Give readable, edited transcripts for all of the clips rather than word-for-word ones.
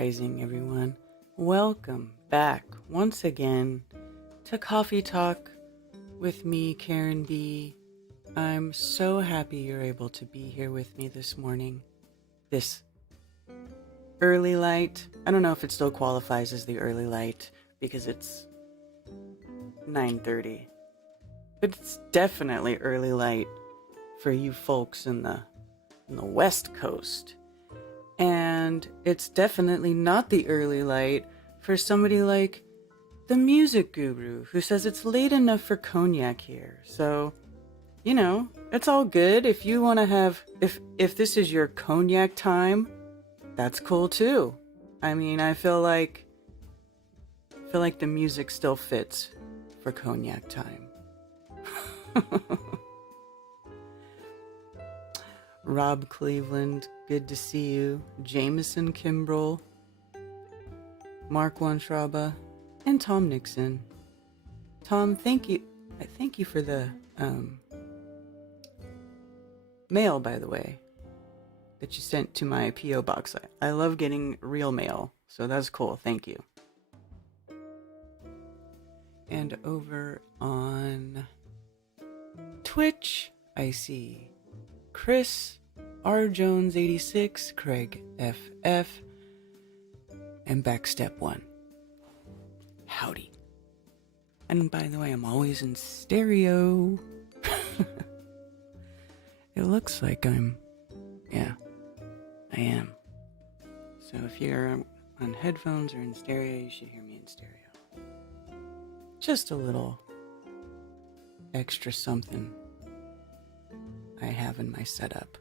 Rising, everyone. Welcome back once again to Coffee Talk with me, Karen B. I'm so happy you're able to be here with me this morning. This early light. I don't know if it still qualifies as the early light because it's 9:30. But it's definitely early light for you folks in the West Coast. And it's definitely not the early light for somebody like the music guru who says it's late enough for cognac here. So, it's all good. If you want to have, if this is your cognac time, that's cool too. I mean, I feel like the music still fits for cognac time. Rob Cleveland, good to see you. Jameson Kimbrell, Mark Wontraba, and Tom Nixon. Tom, thank you. I thank you for the mail, by the way, that you sent to my P.O. box. I love getting real mail, so that's cool. Thank you. And over on Twitch, I see Chris R. Jones 86, Craig FF, and Backstep 1. Howdy. And by the way, I'm always in stereo. It looks like I am. So if you're on headphones or in stereo, you should hear me in stereo. Just a little extra something I have in my setup.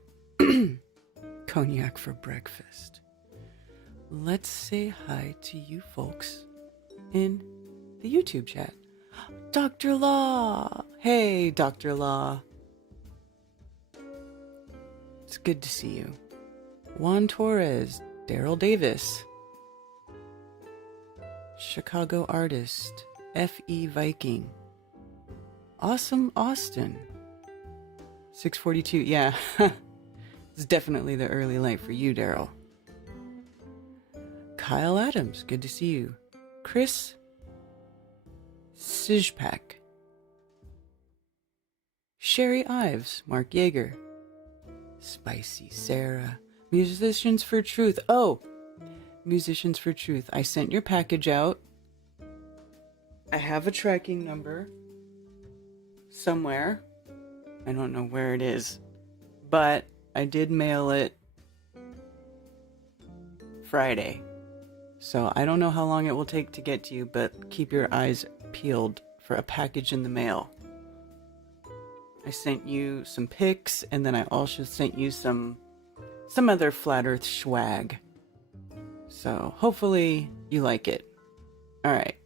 Cognac for breakfast. Let's say hi to you folks in the YouTube chat. Dr. Law! Hey, Dr. Law. It's good to see you. Juan Torres, Daryl Davis, Chicago Artist, F.E. Viking, Awesome Austin, 642, yeah. It's definitely the early light for you, Daryl. Kyle Adams, good to see you. Chris Sijpak, Sherry Ives, Mark Yeager, Spicy Sarah, Musicians for Truth. Oh, Musicians for Truth. I sent your package out. I have a tracking number somewhere. I don't know where it is, but I did mail it Friday. So I don't know how long it will take to get to you, but keep your eyes peeled for a package in the mail. I sent you some pics, and then I also sent you some other Flat Earth swag. So hopefully you like it. All right.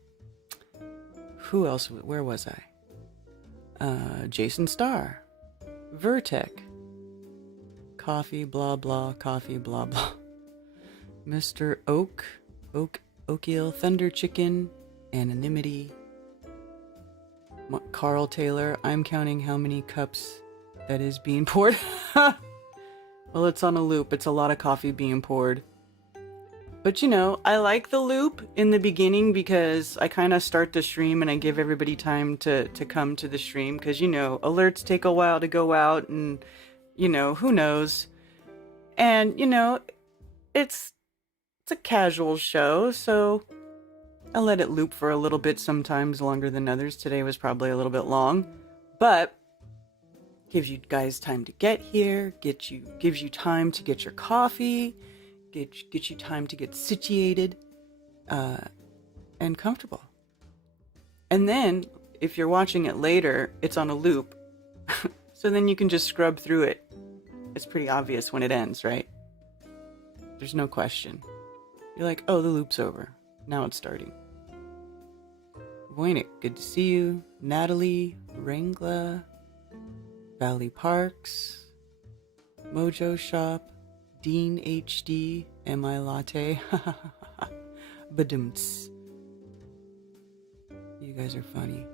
Who else? Where was I? Jason Starr, Vertec, Coffee blah blah, Coffee blah blah, Mr. Oakeel, Thunder Chicken, Anonymity, Carl Taylor. I'm counting how many cups that is being poured. Well, it's on a loop. It's a lot of coffee being poured. But I like the loop in the beginning because I kind of start the stream and I give everybody time to come to the stream because, alerts take a while to go out and, who knows. And, it's a casual show, so I let it loop for a little bit, sometimes longer than others. Today was probably a little bit long, but gives you guys time to get here, gives you time to get your coffee, get you time to get situated and comfortable. And then if you're watching it later, it's on a loop. So then you can just scrub through it. It's pretty obvious when it ends, right? There's no question. You're like, oh, the loop's over. Now it's starting. Voynick, good to see you. Natalie, Wrangler, Valley Parks, Mojo Shop, Dean HD, MI Latte, Badumts. You guys are funny.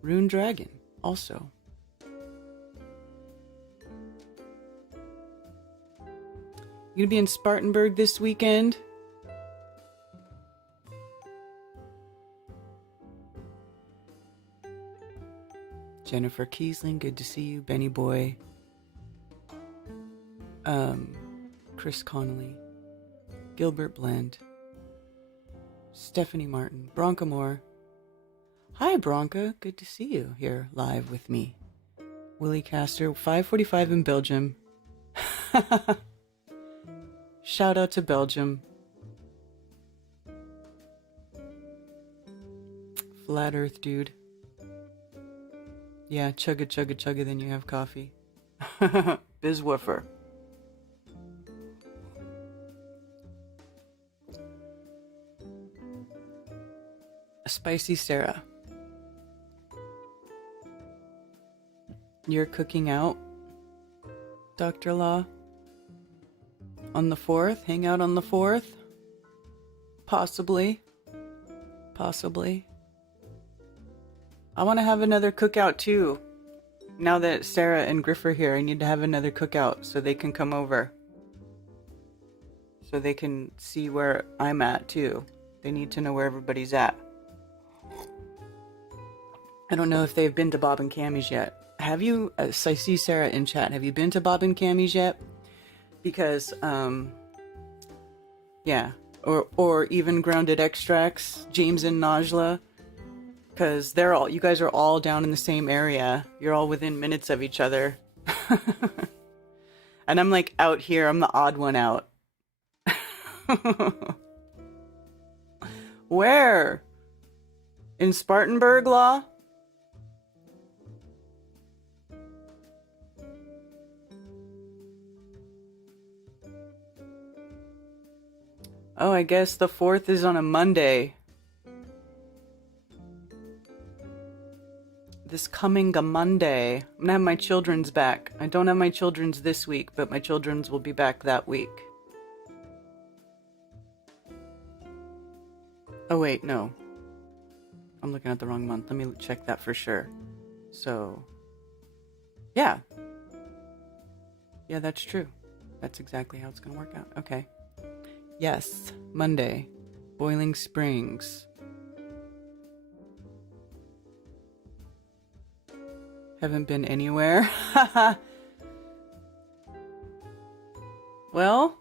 Rune Dragon, also. You gonna be in Spartanburg this weekend? Jennifer Kiesling, good to see you. Benny Boy. Chris Connolly. Gilbert Blend. Stephanie Martin. Bronca Moore. Hi, Bronca. Good to see you here live with me. Willie Castor, 5:45 in Belgium. Shout out to Belgium. Flat Earth dude. Yeah, chugga chugga chugga, then you have coffee. Bizwoofer. Spicy Sarah. You're cooking out, Dr. Law? On the 4th? Hang out on the 4th? Possibly. Possibly. I want to have another cookout too. Now that Sarah and Griff are here, I need to have another cookout so they can come over. So they can see where I'm at too. They need to know where everybody's at. I don't know if they've been to Bob and Cammy's yet. Have you? I see Sarah in chat. Have you been to Bob and Cammy's yet? Because, yeah. Or even Grounded Extracts, James and Najla. Because you guys are all down in the same area. You're all within minutes of each other. And I'm like out here. I'm the odd one out. Where? In Spartanburg, Law? Oh, I guess the 4th is on a Monday. This coming Monday. I'm gonna have my children's back. I don't have my children's this week, but my children's will be back that week. Oh wait, no. I'm looking at the wrong month. Let me check that for sure. So, yeah. Yeah, that's true. That's exactly how it's gonna work out. Okay. Yes, Monday. Boiling Springs. Haven't been anywhere. Well,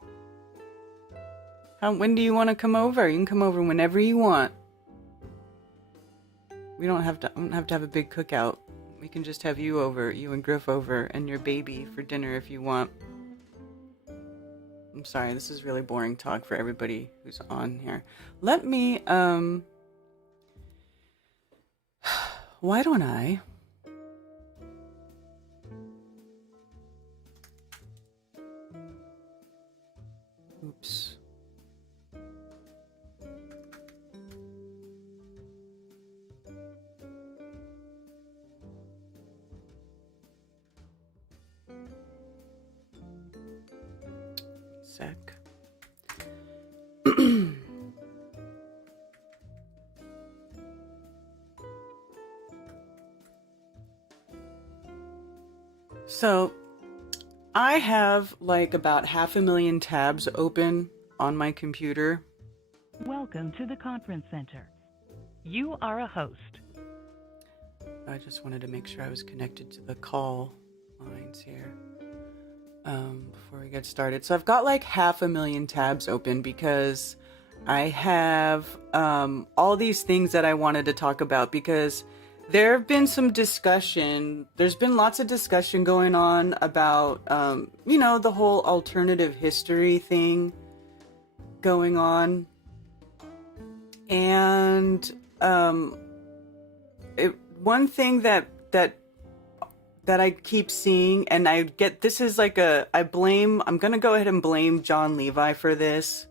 when do you want to come over? You can come over whenever you want. We don't have to have a big cookout. We can just have you over, you and Griff over, and your baby for dinner if you want. I'm sorry, this is really boring talk for everybody who's on here. Let me, why don't I? Oops. Sec. So, I have like about 500,000 tabs open on my computer. Welcome to the conference center. You are a host. I just wanted to make sure I was connected to the call lines here before we get started. So I've got like 500,000 tabs open because I have all these things that I wanted to talk about, because there have been some discussion. There's been lots of discussion going on about, the whole alternative history thing going on. And one thing that I keep seeing, and I get, this is like I'm going to go ahead and blame John Levi for this.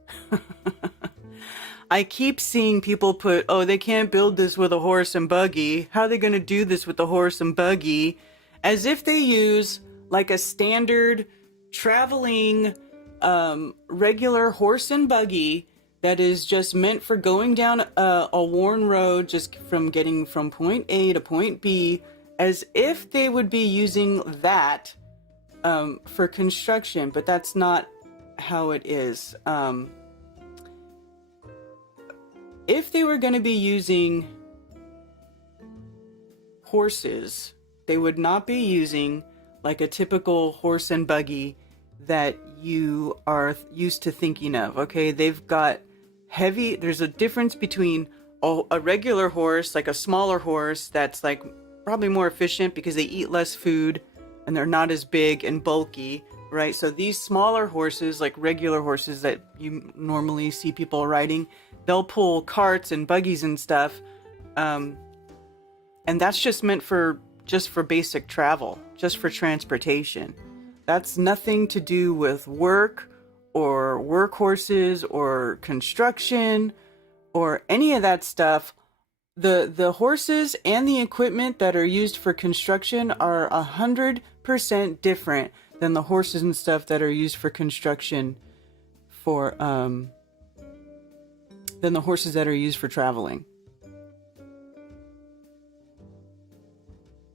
I keep seeing people put, oh, they can't build this with a horse and buggy. How are they going to do this with the horse and buggy? As if they use like a standard traveling regular horse and buggy that is just meant for going down a worn road, just from getting from point A to point B, as if they would be using that for construction, but that's not how it is. If they were going to be using horses They would not be using like a typical horse and buggy that you are used to thinking of. Okay, they've got heavy, there's a difference between a regular horse, like a smaller horse that's like probably more efficient because they eat less food and they're not as big and bulky, right? So these smaller horses, like regular horses that you normally see people riding, they'll pull carts and buggies and stuff, and that's just meant for basic travel, just for transportation. That's nothing to do with work or workhorses or construction or any of that stuff. The horses and the equipment that are used for construction are 100% different than the horses and stuff that are used for construction for than the horses that are used for traveling.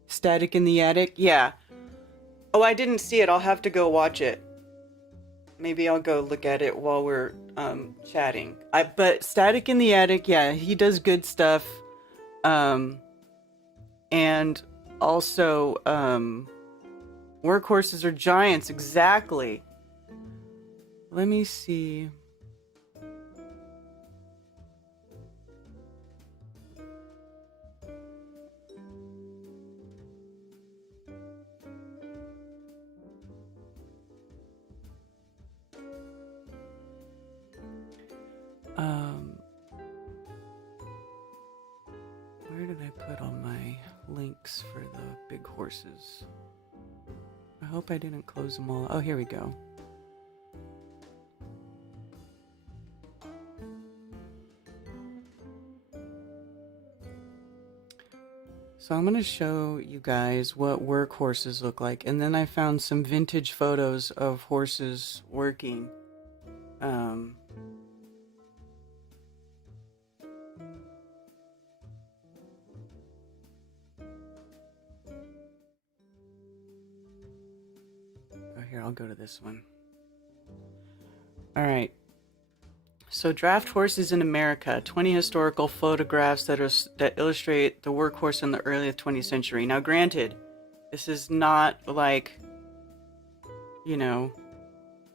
Static in the Attic? Yeah. Oh, I didn't see it. I'll have to go watch it. Maybe I'll go look at it while we're chatting. But Static in the Attic, yeah, he does good stuff. And also, workhorses are giants, exactly. Let me see. Where did I put all my links for the big horses? I hope I didn't close them all. Oh, here we go. So I'm going to show you guys what workhorses look like. And then I found some vintage photos of horses working. Oh, here, I'll go to this one. All right. So, draft horses in America, 20 historical photographs that illustrate the workhorse in the early 20th century. Now, granted, this is not like, you know,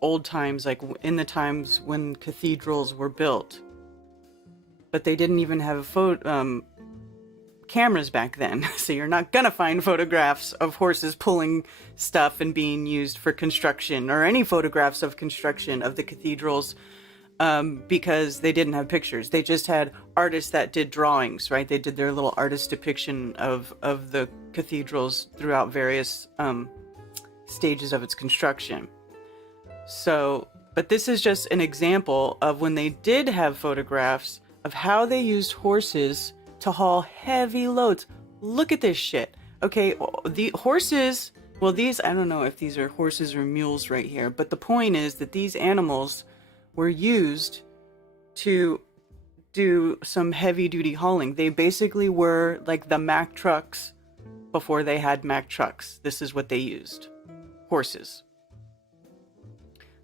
old times, like in the times when cathedrals were built. But they didn't even have cameras back then, so you're not gonna find photographs of horses pulling stuff and being used for construction, or any photographs of construction of the cathedrals. Because they didn't have pictures. They just had artists that did drawings, right? They did their little artist depiction of the cathedrals throughout various stages of its construction. So, but this is just an example of when they did have photographs of how they used horses to haul heavy loads. Look at this shit. Okay, the horses, well, these, I don't know if these are horses or mules right here, but the point is that these animals were used to do some heavy duty hauling. They basically were like the Mack trucks before they had Mack trucks. This is what they used. Horses.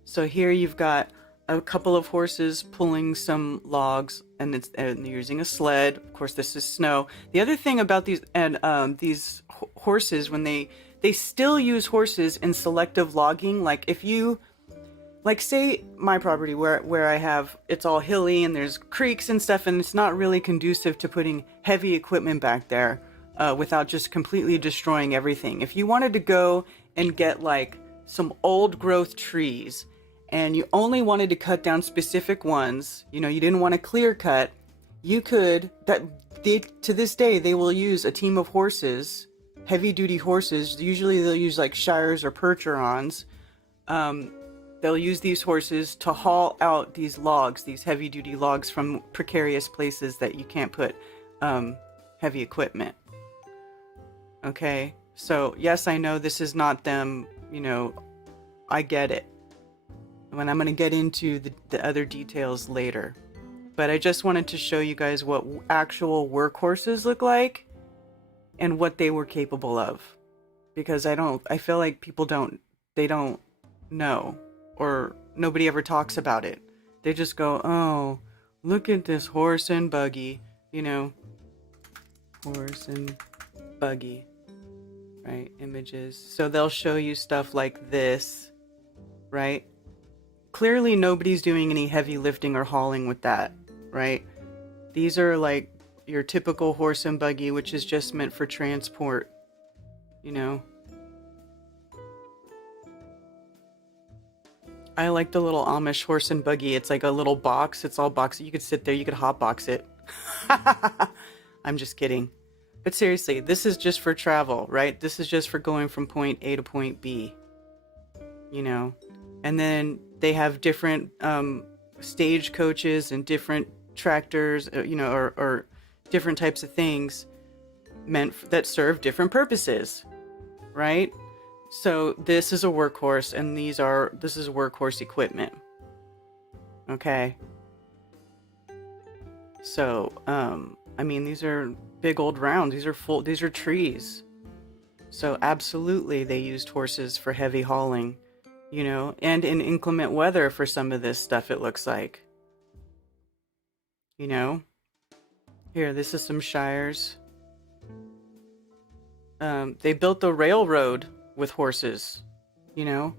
So here you've got a couple of horses pulling some logs, and they're using a sled. Of course, this is snow. The other thing about these horses, when they still use horses in selective logging, like if you, like say my property where I have, it's all hilly and there's creeks and stuff, and it's not really conducive to putting heavy equipment back there without just completely destroying everything. If you wanted to go and get like some old growth trees and you only wanted to cut down specific ones, you know, you didn't want to clear cut, you could, to this day, they will use a team of horses, heavy duty horses. Usually they'll use like Shires or Percherons. They'll use these horses to haul out these logs, these heavy duty logs from precarious places that you can't put heavy equipment. Okay, so yes, I know this is not them, you know, I get it. And I'm going to get into the other details later. But I just wanted to show you guys what actual workhorses look like and what they were capable of. Because I feel like people don't know, or nobody ever talks about it. They just go, oh, look at this horse and buggy, you know, horse and buggy. right? Images. So they'll show you stuff like this, right? Clearly nobody's doing any heavy lifting or hauling with that, right? These are like your typical horse and buggy, which is just meant for transport, you know? I like the little Amish horse and buggy. It's like a little box. It's all boxed. You could sit there. You could hot box it. I'm just kidding. But seriously, this is just for travel, right? This is just for going from point A to point B, you know? And then they have different stage coaches and different tractors, you know, or different types of things that serve different purposes, right? So this is a workhorse, and this is workhorse equipment. Okay. So, I mean, these are big old rounds. These are trees. So absolutely they used horses for heavy hauling, you know, and in inclement weather for some of this stuff, it looks like. You know? Here, this is some shires. They built the railroad with horses, you know?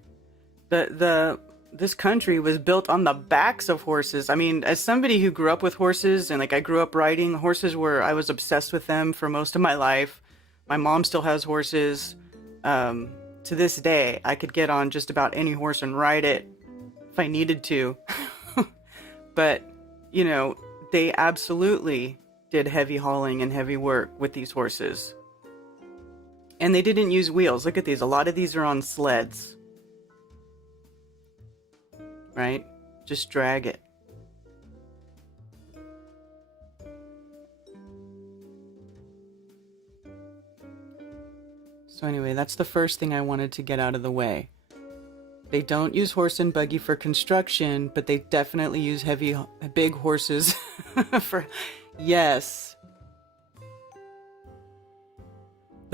This country was built on the backs of horses. I mean, as somebody who grew up with horses, and like I grew up riding horses, I was obsessed with them for most of my life. My mom still has horses. To this day, I could get on just about any horse and ride it if I needed to. But, you know, they absolutely did heavy hauling and heavy work with these horses. And they didn't use wheels. Look at these. A lot of these are on sleds. Right? Just drag it. So anyway, that's the first thing I wanted to get out of the way. They don't use horse and buggy for construction, but they definitely use big horses for... Yes.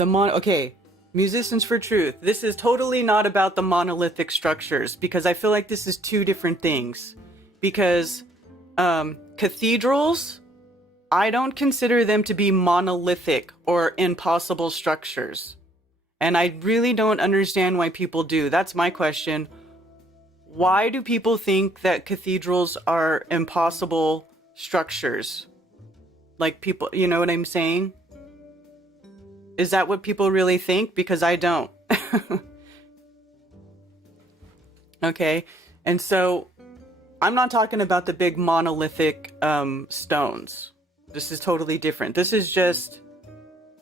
Okay, Musicians for Truth. This is totally not about the monolithic structures, because I feel like this is two different things. Because cathedrals, I don't consider them to be monolithic or impossible structures. And I really don't understand why people do. That's my question. Why do people think that cathedrals are impossible structures? Like people, you know what I'm saying? Is that what people really think? Because I don't. Okay. And so I'm not talking about the big monolithic stones. This is totally different. This is just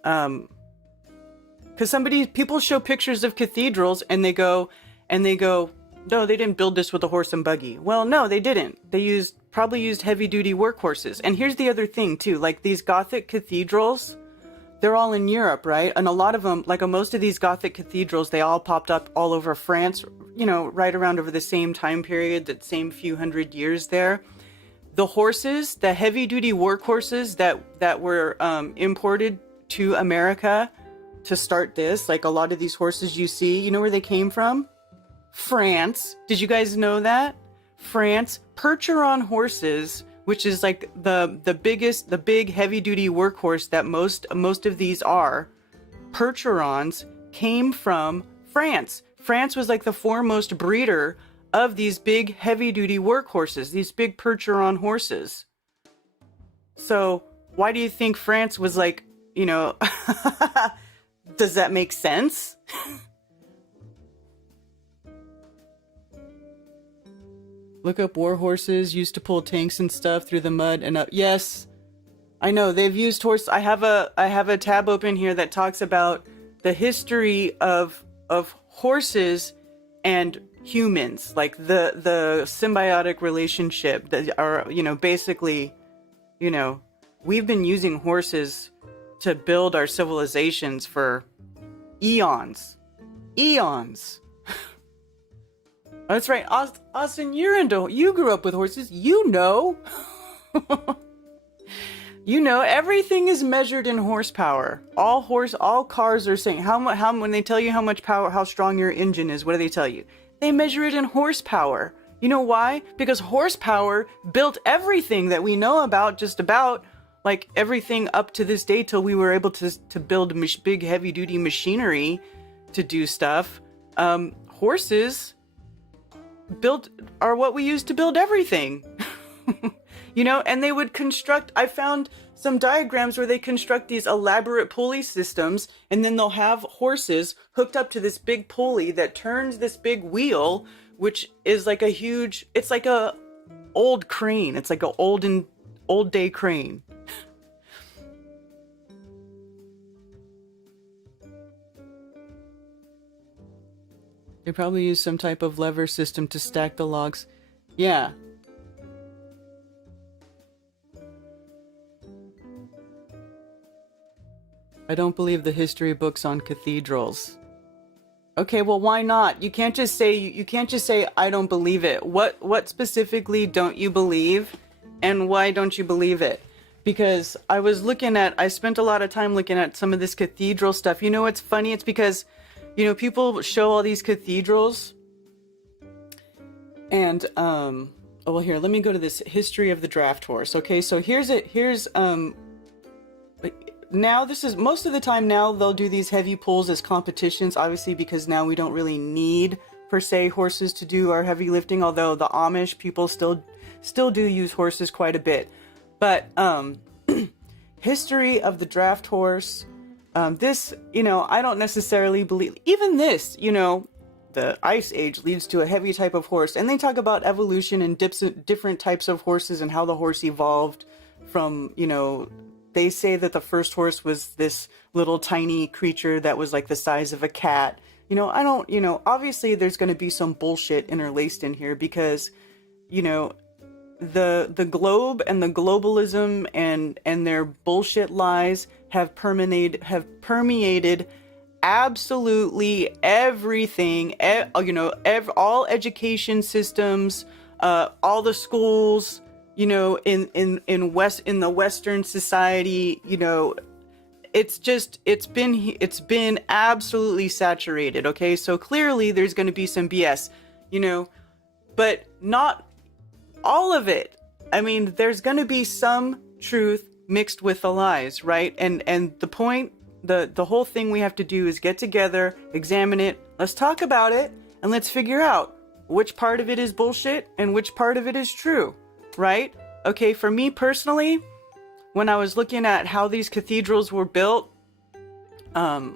because people show pictures of cathedrals and they go, no, they didn't build this with a horse and buggy. Well, no, they didn't. They probably used heavy duty workhorses. And here's the other thing too, like these Gothic cathedrals, they're all in Europe, right? And a lot of them, like most of these Gothic cathedrals, they all popped up all over France, you know, right around over the same time period, that same few hundred years there. The horses, the heavy duty workhorses that were imported to America to start this, like a lot of these horses you see, you know where they came from? France. Did you guys know that? France. Percheron horses, which is like the big heavy duty workhorse that most of these are, Percherons came from France. France was like the foremost breeder of these big heavy duty workhorses, these big Percheron horses. So why do you think France was like, you know, does that make sense? Look up war horses used to pull tanks and stuff through the mud and up. Yes, I know they've used horse. I have a tab open here that talks about the history of horses and humans, like the symbiotic relationship that are, you know, basically, you know, we've been using horses to build our civilizations for eons. That's right, Austin, you grew up with horses, you know. You know, everything is measured in horsepower. All cars are saying how when they tell you how much power, how strong your engine is, what do they tell you? They measure it in horsepower. You know why? Because horsepower built everything that we know about, just about, like everything up to this day till we were able to build big heavy duty machinery to do stuff. Horses are what we use to build everything. You know, and they would construct, I found some diagrams where they construct these elaborate pulley systems, and then they'll have horses hooked up to this big pulley that turns this big wheel, which is like a huge, it's like a old crane. It's like an old day crane. They probably use some type of lever system to stack the logs. Yeah. I don't believe the history books on cathedrals. Okay, well, why not? You can't just say I don't believe it. What specifically don't you believe, and why don't you believe it? Because I spent a lot of time looking at some of this cathedral stuff. You know what's funny? It's because, you know, people show all these cathedrals, and oh well, here, let me go to this history of the draft horse. Okay, so now this is most of the time now they'll do these heavy pulls as competitions, obviously, because now we don't really need per se horses to do our heavy lifting, although the Amish people still do use horses quite a bit. But history of the draft horse, this, you know, I don't necessarily believe even this, you know, the Ice Age leads to a heavy type of horse, and they talk about evolution and different types of horses and how the horse evolved from, you know, they say that the first horse was this little tiny creature that was like the size of a cat. You know, I don't, you know, obviously there's going to be some bullshit interlaced in here because, you know, the globe and the globalism and their bullshit lies have permeated absolutely everything, you know, all education systems, all the schools, you know, in the Western society, you know, it's been absolutely saturated. Okay, so clearly there's going to be some BS, you know, but not all of it. I mean, there's going to be some truth mixed with the lies, right? And the point, the whole thing we have to do is get together, examine it, let's talk about it, and let's figure out which part of it is bullshit and which part of it is true. Right? Okay, for me personally, when I was looking at how these cathedrals were built, over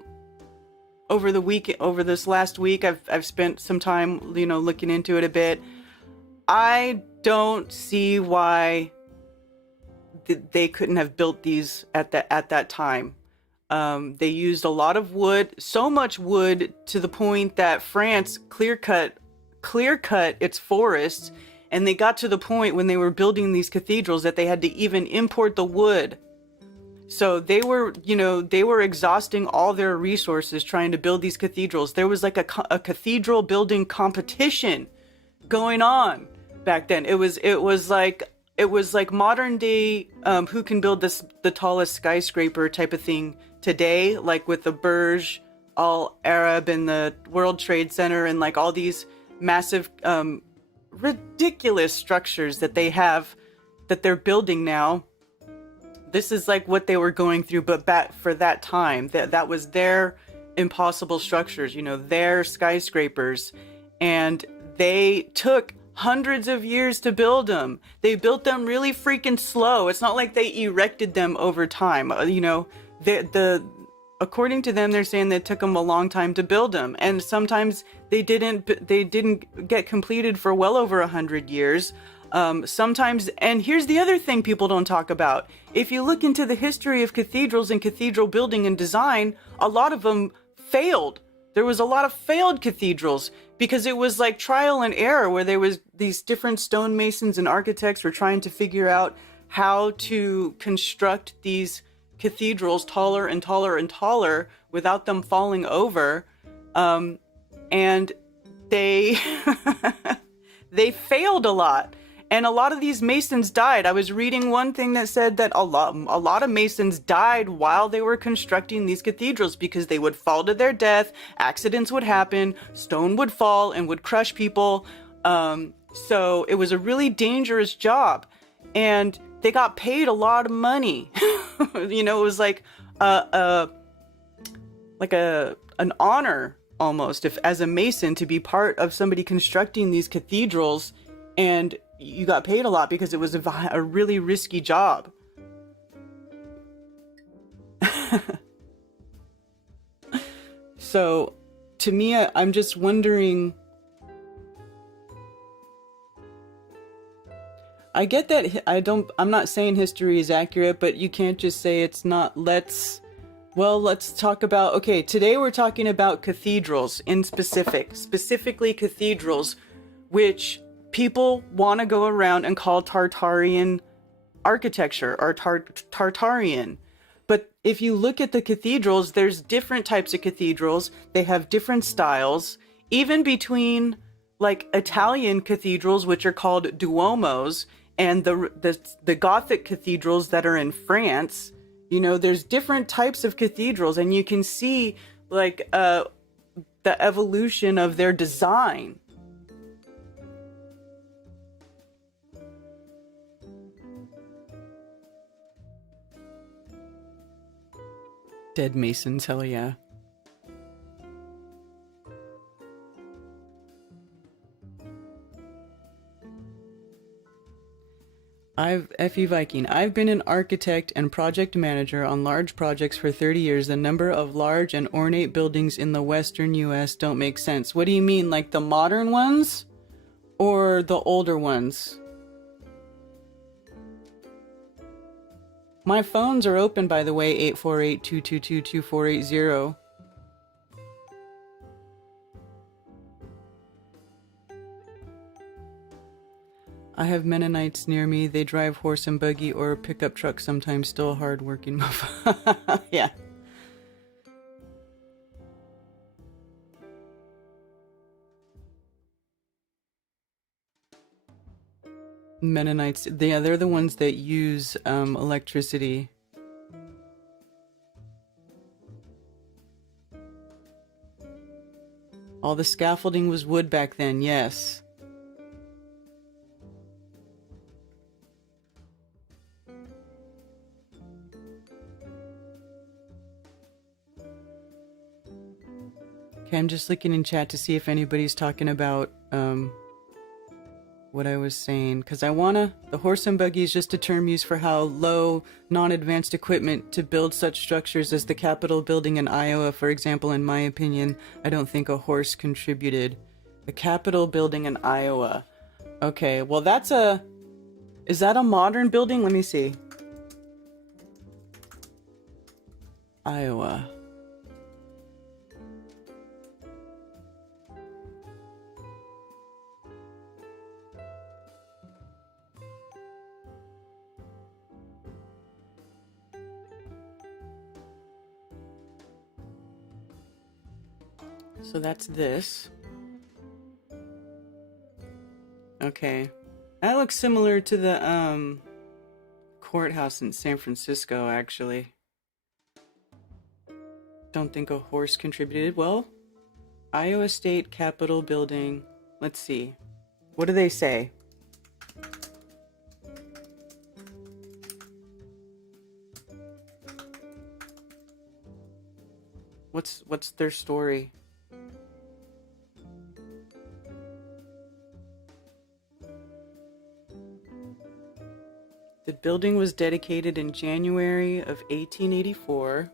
this last week, I've spent some time, you know, looking into it a bit. I don't see why they couldn't have built these at that time. They used a lot of wood, so much wood to the point that France clear cut its forests. And they got to the point when they were building these cathedrals that they had to even import the wood. So they were, you know, exhausting all their resources trying to build these cathedrals. There was like a cathedral building competition going on back then. It was like modern day, who can build the tallest skyscraper type of thing today, like with the Burj Al Arab and the World Trade Center and like all these massive, ridiculous structures that they're building now. This is like what they were going through, but back for that time, that was their impossible structures, you know, their skyscrapers, and they took hundreds of years to build them. They built them really freaking slow. It's not like they erected them over time. You know, according to them, they're saying that it took them a long time to build them, and sometimes they didn't get completed for well over 100 years. Sometimes, and here's the other thing people don't talk about. If you look into the history of cathedrals and cathedral building and design, a lot of them failed. There was a lot of failed cathedrals because it was like trial and error, where there was these different stonemasons and architects were trying to figure out how to construct these cathedrals taller and taller and taller without them falling over. And they they failed a lot. And a lot of these masons died. I was reading one thing that said that a lot of masons died while they were constructing these cathedrals because they would fall to their death, accidents would happen, stone would fall and would crush people. So it was a really dangerous job. And they got paid a lot of money. You know, it was like an honor almost, if as a mason, to be part of somebody constructing these cathedrals, and you got paid a lot because it was a really risky job. So to me, I'm just wondering, I get that I'm not saying history is accurate, but you can't just say it's not. Let's talk about, okay, today we're talking about cathedrals in specifically cathedrals, which people want to go around and call Tartarian architecture or Tartarian. But if you look at the cathedrals, there's different types of cathedrals. They have different styles, even between like Italian cathedrals, which are called Duomos, and the Gothic cathedrals that are in France. You know, there's different types of cathedrals, and you can see like the evolution of their design. Dead Masons, hell yeah. F.E. Viking. I've been an architect and project manager on large projects for 30 years. The number of large and ornate buildings in the western U.S. don't make sense. What do you mean, like the modern ones? Or the older ones? My phones are open, by the way, 848-222-2480. I have Mennonites near me. They drive horse and buggy or pickup truck sometimes. Still a hard-working motherfucker. Yeah. Mennonites, they're the ones that use electricity. All the scaffolding was wood back then, yes. Okay, I'm just looking in chat to see if anybody's talking about what I was saying, because the horse and buggy is just a term used for how low, non-advanced equipment to build such structures as the Capitol building in Iowa, for example. In my opinion, I don't think a horse contributed. The Capitol building in Iowa. Okay, well is that a modern building? Let me see. Iowa. So that's this. Okay. That looks similar to the courthouse in San Francisco, actually. Don't think a horse contributed. Well, Iowa State Capitol building. Let's see. What do they say? What's their story? The building was dedicated in January of 1884.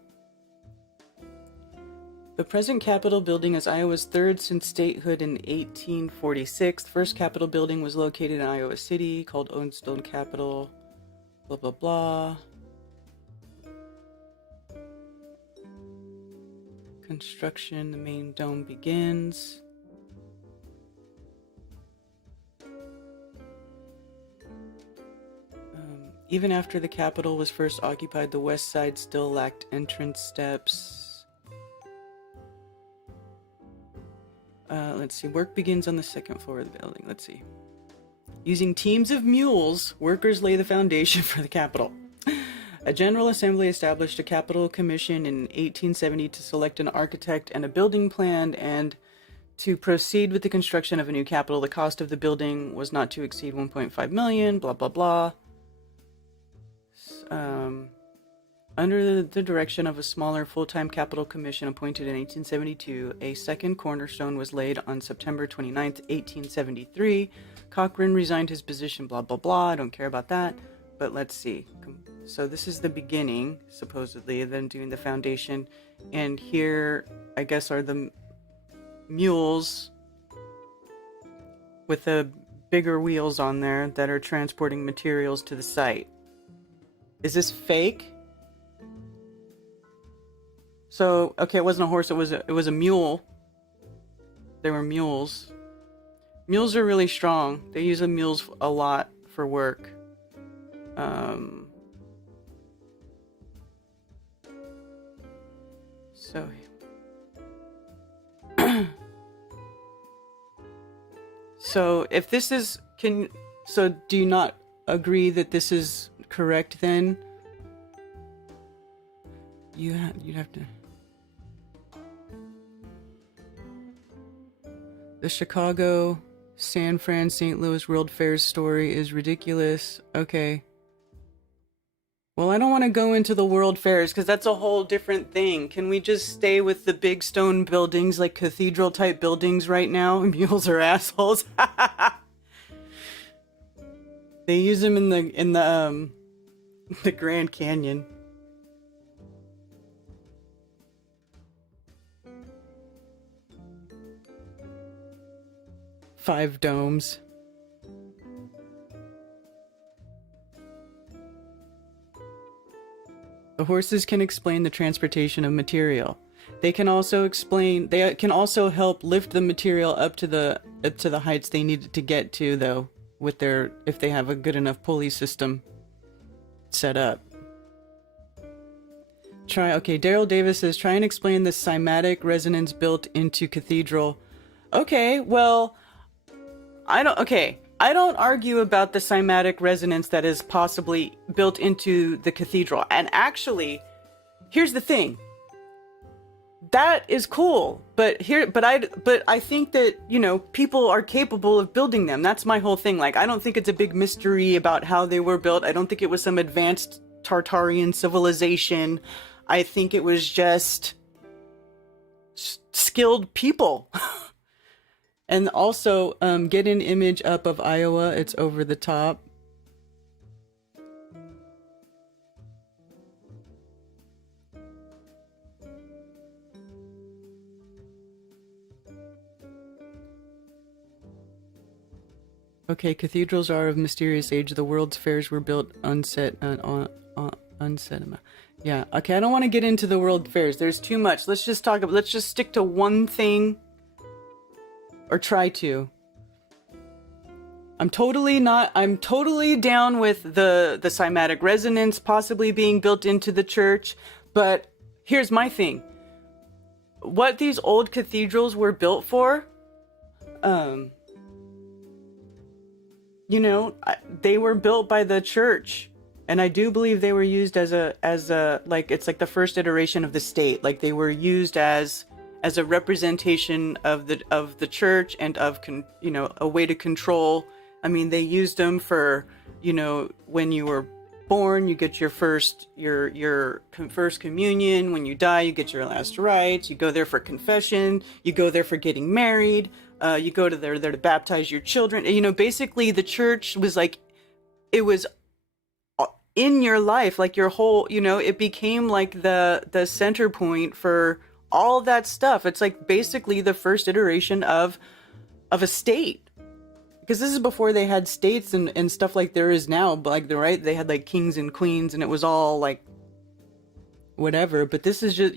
The present Capitol building is Iowa's third since statehood in 1846. The first Capitol building was located in Iowa City, called Ownstone Capitol. Blah, blah, blah. Construction, the main dome begins. Even after the Capitol was first occupied, the west side still lacked entrance steps. Let's see. Work begins on the second floor of the building. Let's see. Using teams of mules, workers lay the foundation for the Capitol. A General Assembly established a Capitol Commission in 1870 to select an architect and a building plan and to proceed with the construction of a new Capitol. The cost of the building was not to exceed $1.5 million, blah, blah, blah. Under the direction of a smaller full-time capital commission appointed in 1872, a second cornerstone was laid on September 29th, 1873. Cochrane resigned his position, blah, blah, blah. I don't care about that. But let's see. So this is the beginning, supposedly, of them doing the foundation. And here, I guess, are the mules with the bigger wheels on there that are transporting materials to the site. Is this fake? So, okay, it wasn't a horse, it was a mule. They were mules. Mules are really strong. They use the mules a lot for work. So So if this is, so do you not agree that this is correct then? You'd have to. The Chicago, San Fran, St. Louis World Fairs story is ridiculous. Okay. Well, I don't want to go into the World Fairs because that's a whole different thing. Can we just stay with the big stone buildings, like cathedral type buildings right now? Mules are assholes. They use them in the Grand Canyon. Five domes. The horses can explain the transportation of material. They can also help lift the material up to the heights they need it to get to, though, if they have a good enough pulley system set up. Daryl Davis says, try and explain the cymatic resonance built into cathedral. Okay, well, I don't argue about the cymatic resonance that is possibly built into the cathedral. And actually, here's the thing. That is cool, but I think that, people are capable of building them. That's my whole thing. Like, I don't think it's a big mystery about how they were built. I don't think it was some advanced Tartarian civilization. I think it was just skilled people. And also, get an image up of Iowa. It's over the top. Okay, cathedrals are of mysterious age. The world's fairs were built unset. Yeah. Okay, I don't want to get into the world fairs. There's too much. Let's just stick to one thing. Or try to. I'm totally down with the cymatic resonance possibly being built into the church, but here's my thing. What these old cathedrals were built for, they were built by the church, and I do believe they were used as a like, it's like the first iteration of the state. Like, they were used as a representation of the church and of a way to control. I mean, they used them for, when you were born, you get your first communion. When you die, you get your last rites. You go there for confession. You go there for getting married. You go there to baptize your children. Basically the church was like, it was in your life, like your whole, it became like the center point for all of that stuff. It's like basically the first iteration of a state, because this is before they had states and stuff like there is now. But like, they had like kings and queens, and it was all like whatever. But this is just,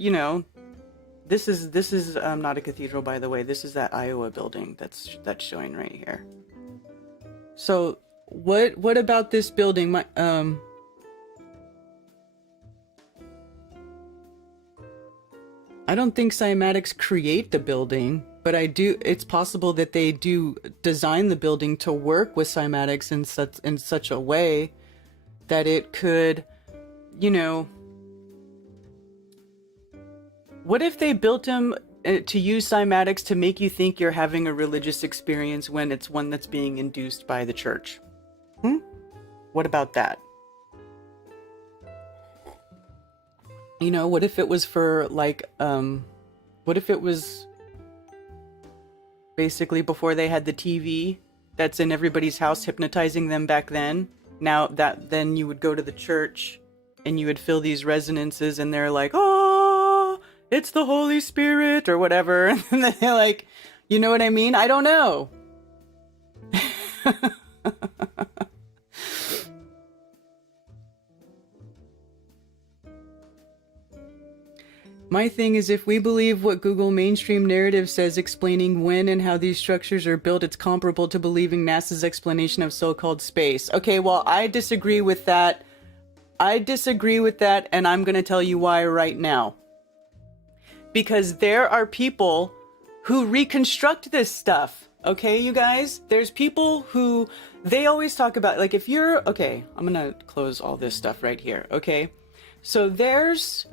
this is not a cathedral, by the way. This is that Iowa building that's showing right here. So what about this building? I don't think cymatics create the building, but it's possible that they do design the building to work with cymatics in such a way that it could, what if they built them to use cymatics to make you think you're having a religious experience when it's one that's being induced by the church? What about that? You know, what if it was for like, what if it was basically before they had the TV that's in everybody's house hypnotizing them back then? Now that then you would go to the church and you would feel these resonances and they're like, oh, it's the Holy Spirit or whatever. And then they're like, you know what I mean? I don't know. My thing is, if we believe what Google mainstream narrative says explaining when and how these structures are built, it's comparable to believing NASA's explanation of so-called space. Okay, well, I disagree with that. And I'm going to tell you why right now. Because there are people who reconstruct this stuff. Okay, you guys? There's people who, they always talk about, like, if you're, okay, I'm going to close all this stuff right here, okay? So there's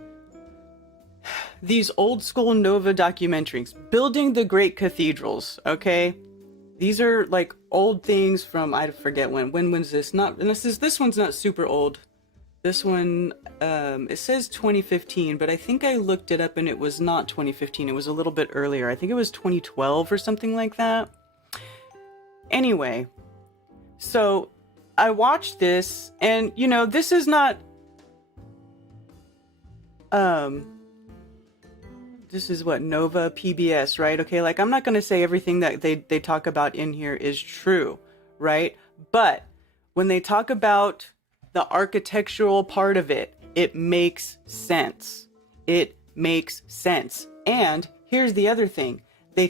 these old school Nova documentaries, building the great cathedrals, okay? These are like old things from, I forget when was this? Not, and this one's not super old. This one, it says 2015, but I think I looked it up and it was not 2015. It was a little bit earlier. I think it was 2012 or something like that. Anyway, so I watched this and, you know, this is not, this is what, Nova PBS, right? Okay, like I'm not going to say everything that they talk about in here is true, right? But when they talk about the architectural part of it, it makes sense. It makes sense. And here's the other thing. They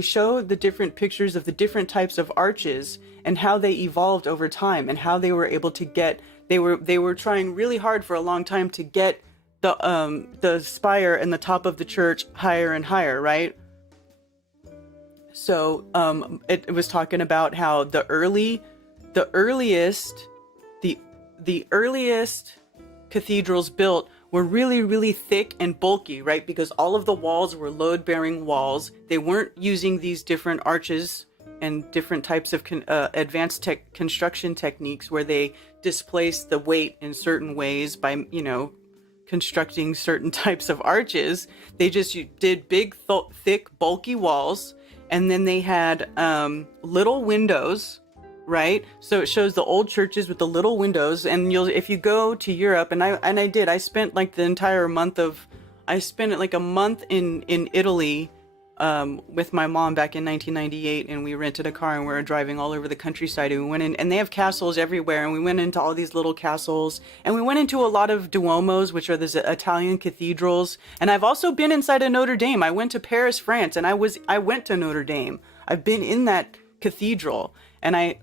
show the different pictures of the different types of arches and how they evolved over time and how they were able to get, they were trying really hard for a long time to get the spire and the top of the church higher and higher, right? So it was talking about how the earliest cathedrals built were really, really thick and bulky, right? Because all of the walls were load-bearing walls. They weren't using these different arches and different types of advanced construction techniques where they displaced the weight in certain ways by, you know, constructing certain types of arches. They just did big, thick, bulky walls, and then they had little windows, right? So it shows the old churches with the little windows, and if you go to Europe, and I spent like the entire month I spent like a month in Italy with my mom back in 1998, and we rented a car and we were driving all over the countryside, and we went in, and they have castles everywhere, and we went into all these little castles, and we went into a lot of Duomos, which are these Italian cathedrals. And I've also been inside of Notre Dame. I went to Paris, France, and I went to Notre Dame. I've been in that cathedral, and I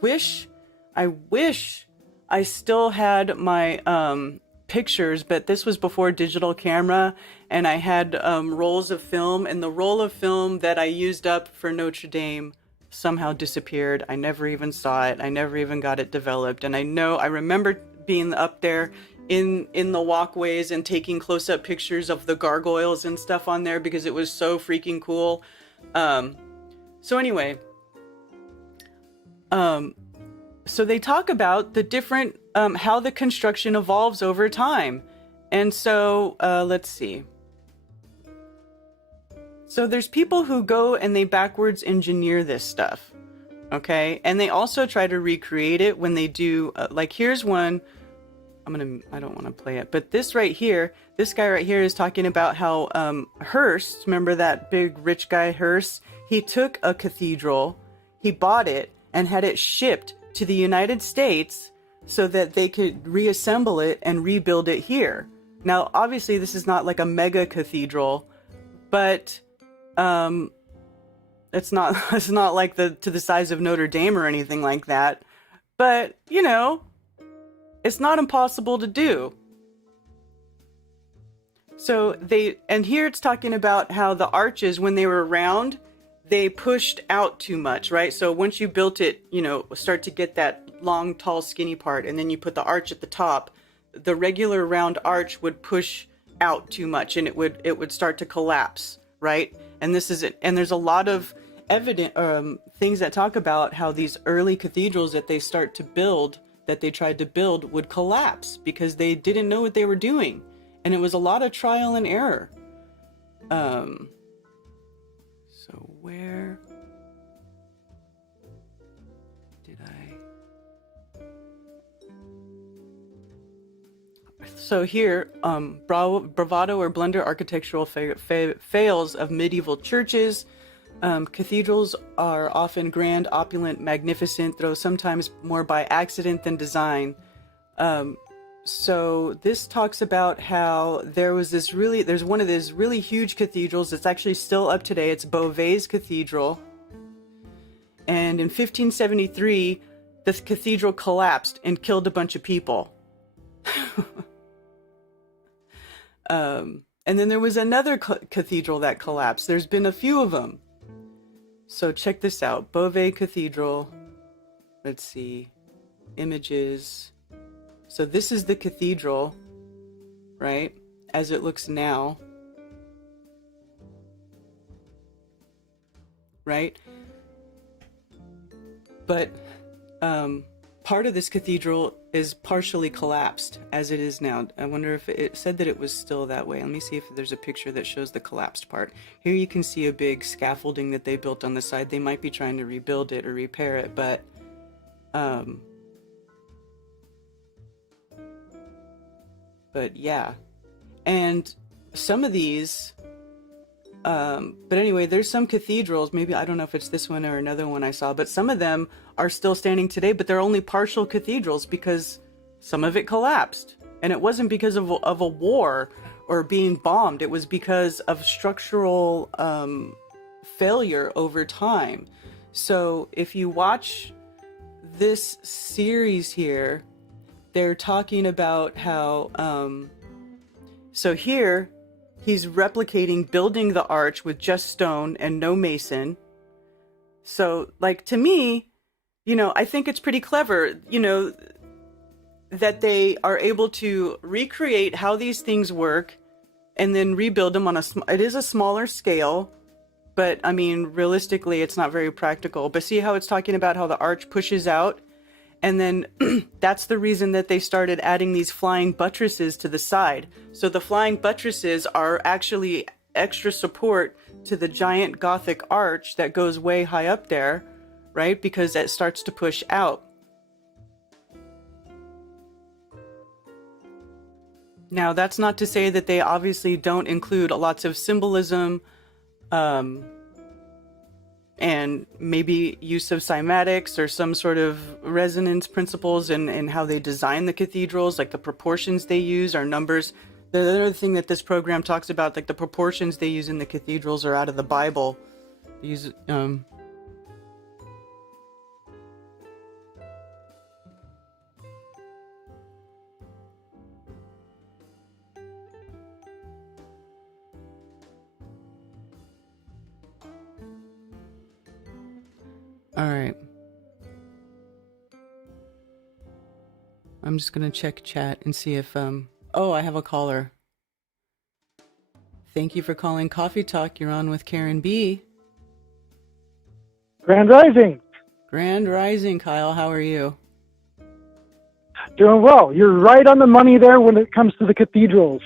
wish I still had my pictures, but this was before digital camera, and I had rolls of film, and the roll of film that I used up for Notre Dame somehow disappeared. I never even saw it. I never even got it developed. And I remember being up there in the walkways and taking close-up pictures of the gargoyles and stuff on there because it was so freaking cool. So anyway, so they talk about the different how the construction evolves over time. And so let's see. So there's people who go and they backwards engineer this stuff, okay? And they also try to recreate it when they do, like here's one, I don't want to play it, but this right here, this guy right here is talking about how Hearst, remember that big rich guy Hearst? He took a cathedral, he bought it, and had it shipped to the United States so that they could reassemble it and rebuild it here. Now, obviously, this is not like a mega cathedral, but it's not like to the size of Notre Dame or anything like that. But, you know, it's not impossible to do. So and here it's talking about how the arches, when they were round, they pushed out too much, right? So once you built it, you know, start to get that long, tall, skinny part, and then you put the arch at the top, the regular round arch would push out too much, and it would start to collapse, right? And this is it. And there's a lot of evident things that talk about how these early cathedrals that they tried to build would collapse because they didn't know what they were doing. And it was a lot of trial and error. So where did I? So here, bravado or blunder architectural fails of medieval churches. Cathedrals are often grand, opulent, magnificent, though sometimes more by accident than design. So this talks about how there's one of these really huge cathedrals that's actually still up today. It's Beauvais Cathedral. And in 1573, this cathedral collapsed and killed a bunch of people. And then there was another cathedral that collapsed. There's been a few of them. So check this out. Beauvais Cathedral. Let's see. Images. So this is the cathedral, right? As it looks now. Right? But part of this cathedral is partially collapsed as it is now. I wonder if it said that it was still that way. Let me see if there's a picture that shows the collapsed part. Here you can see a big scaffolding that they built on the side. They might be trying to rebuild it or repair it, but yeah. And some of these but anyway, there's some cathedrals, maybe, I don't know if it's this one or another one I saw, but some of them are still standing today, but they're only partial cathedrals because some of it collapsed. And it wasn't because of a war or being bombed. It was because of structural failure over time. So if you watch this series here, they're talking about how, so here, he's replicating building the arch with just stone and no mason. So, like, to me, you know, I think it's pretty clever, you know, that they are able to recreate how these things work and then rebuild them on it is a smaller scale, but I mean, realistically, it's not very practical. But see how it's talking about how the arch pushes out? And then that's the reason that they started adding these flying buttresses to the side. So the flying buttresses are actually extra support to the giant Gothic arch that goes way high up there, right? Because it starts to push out. Now, that's not to say that they obviously don't include lots of symbolism, and maybe use of cymatics or some sort of resonance principles in how they design the cathedrals, like the proportions they use are numbers. The other thing that this program talks about, like the proportions they use in the cathedrals are out of the Bible. They use, all right. I'm just going to check chat and see if, oh, I have a caller. Thank you for calling Coffee Talk. You're on with Karen B. Grand Rising. Grand Rising, Kyle. How are you? Doing well. You're right on the money there when it comes to the cathedrals.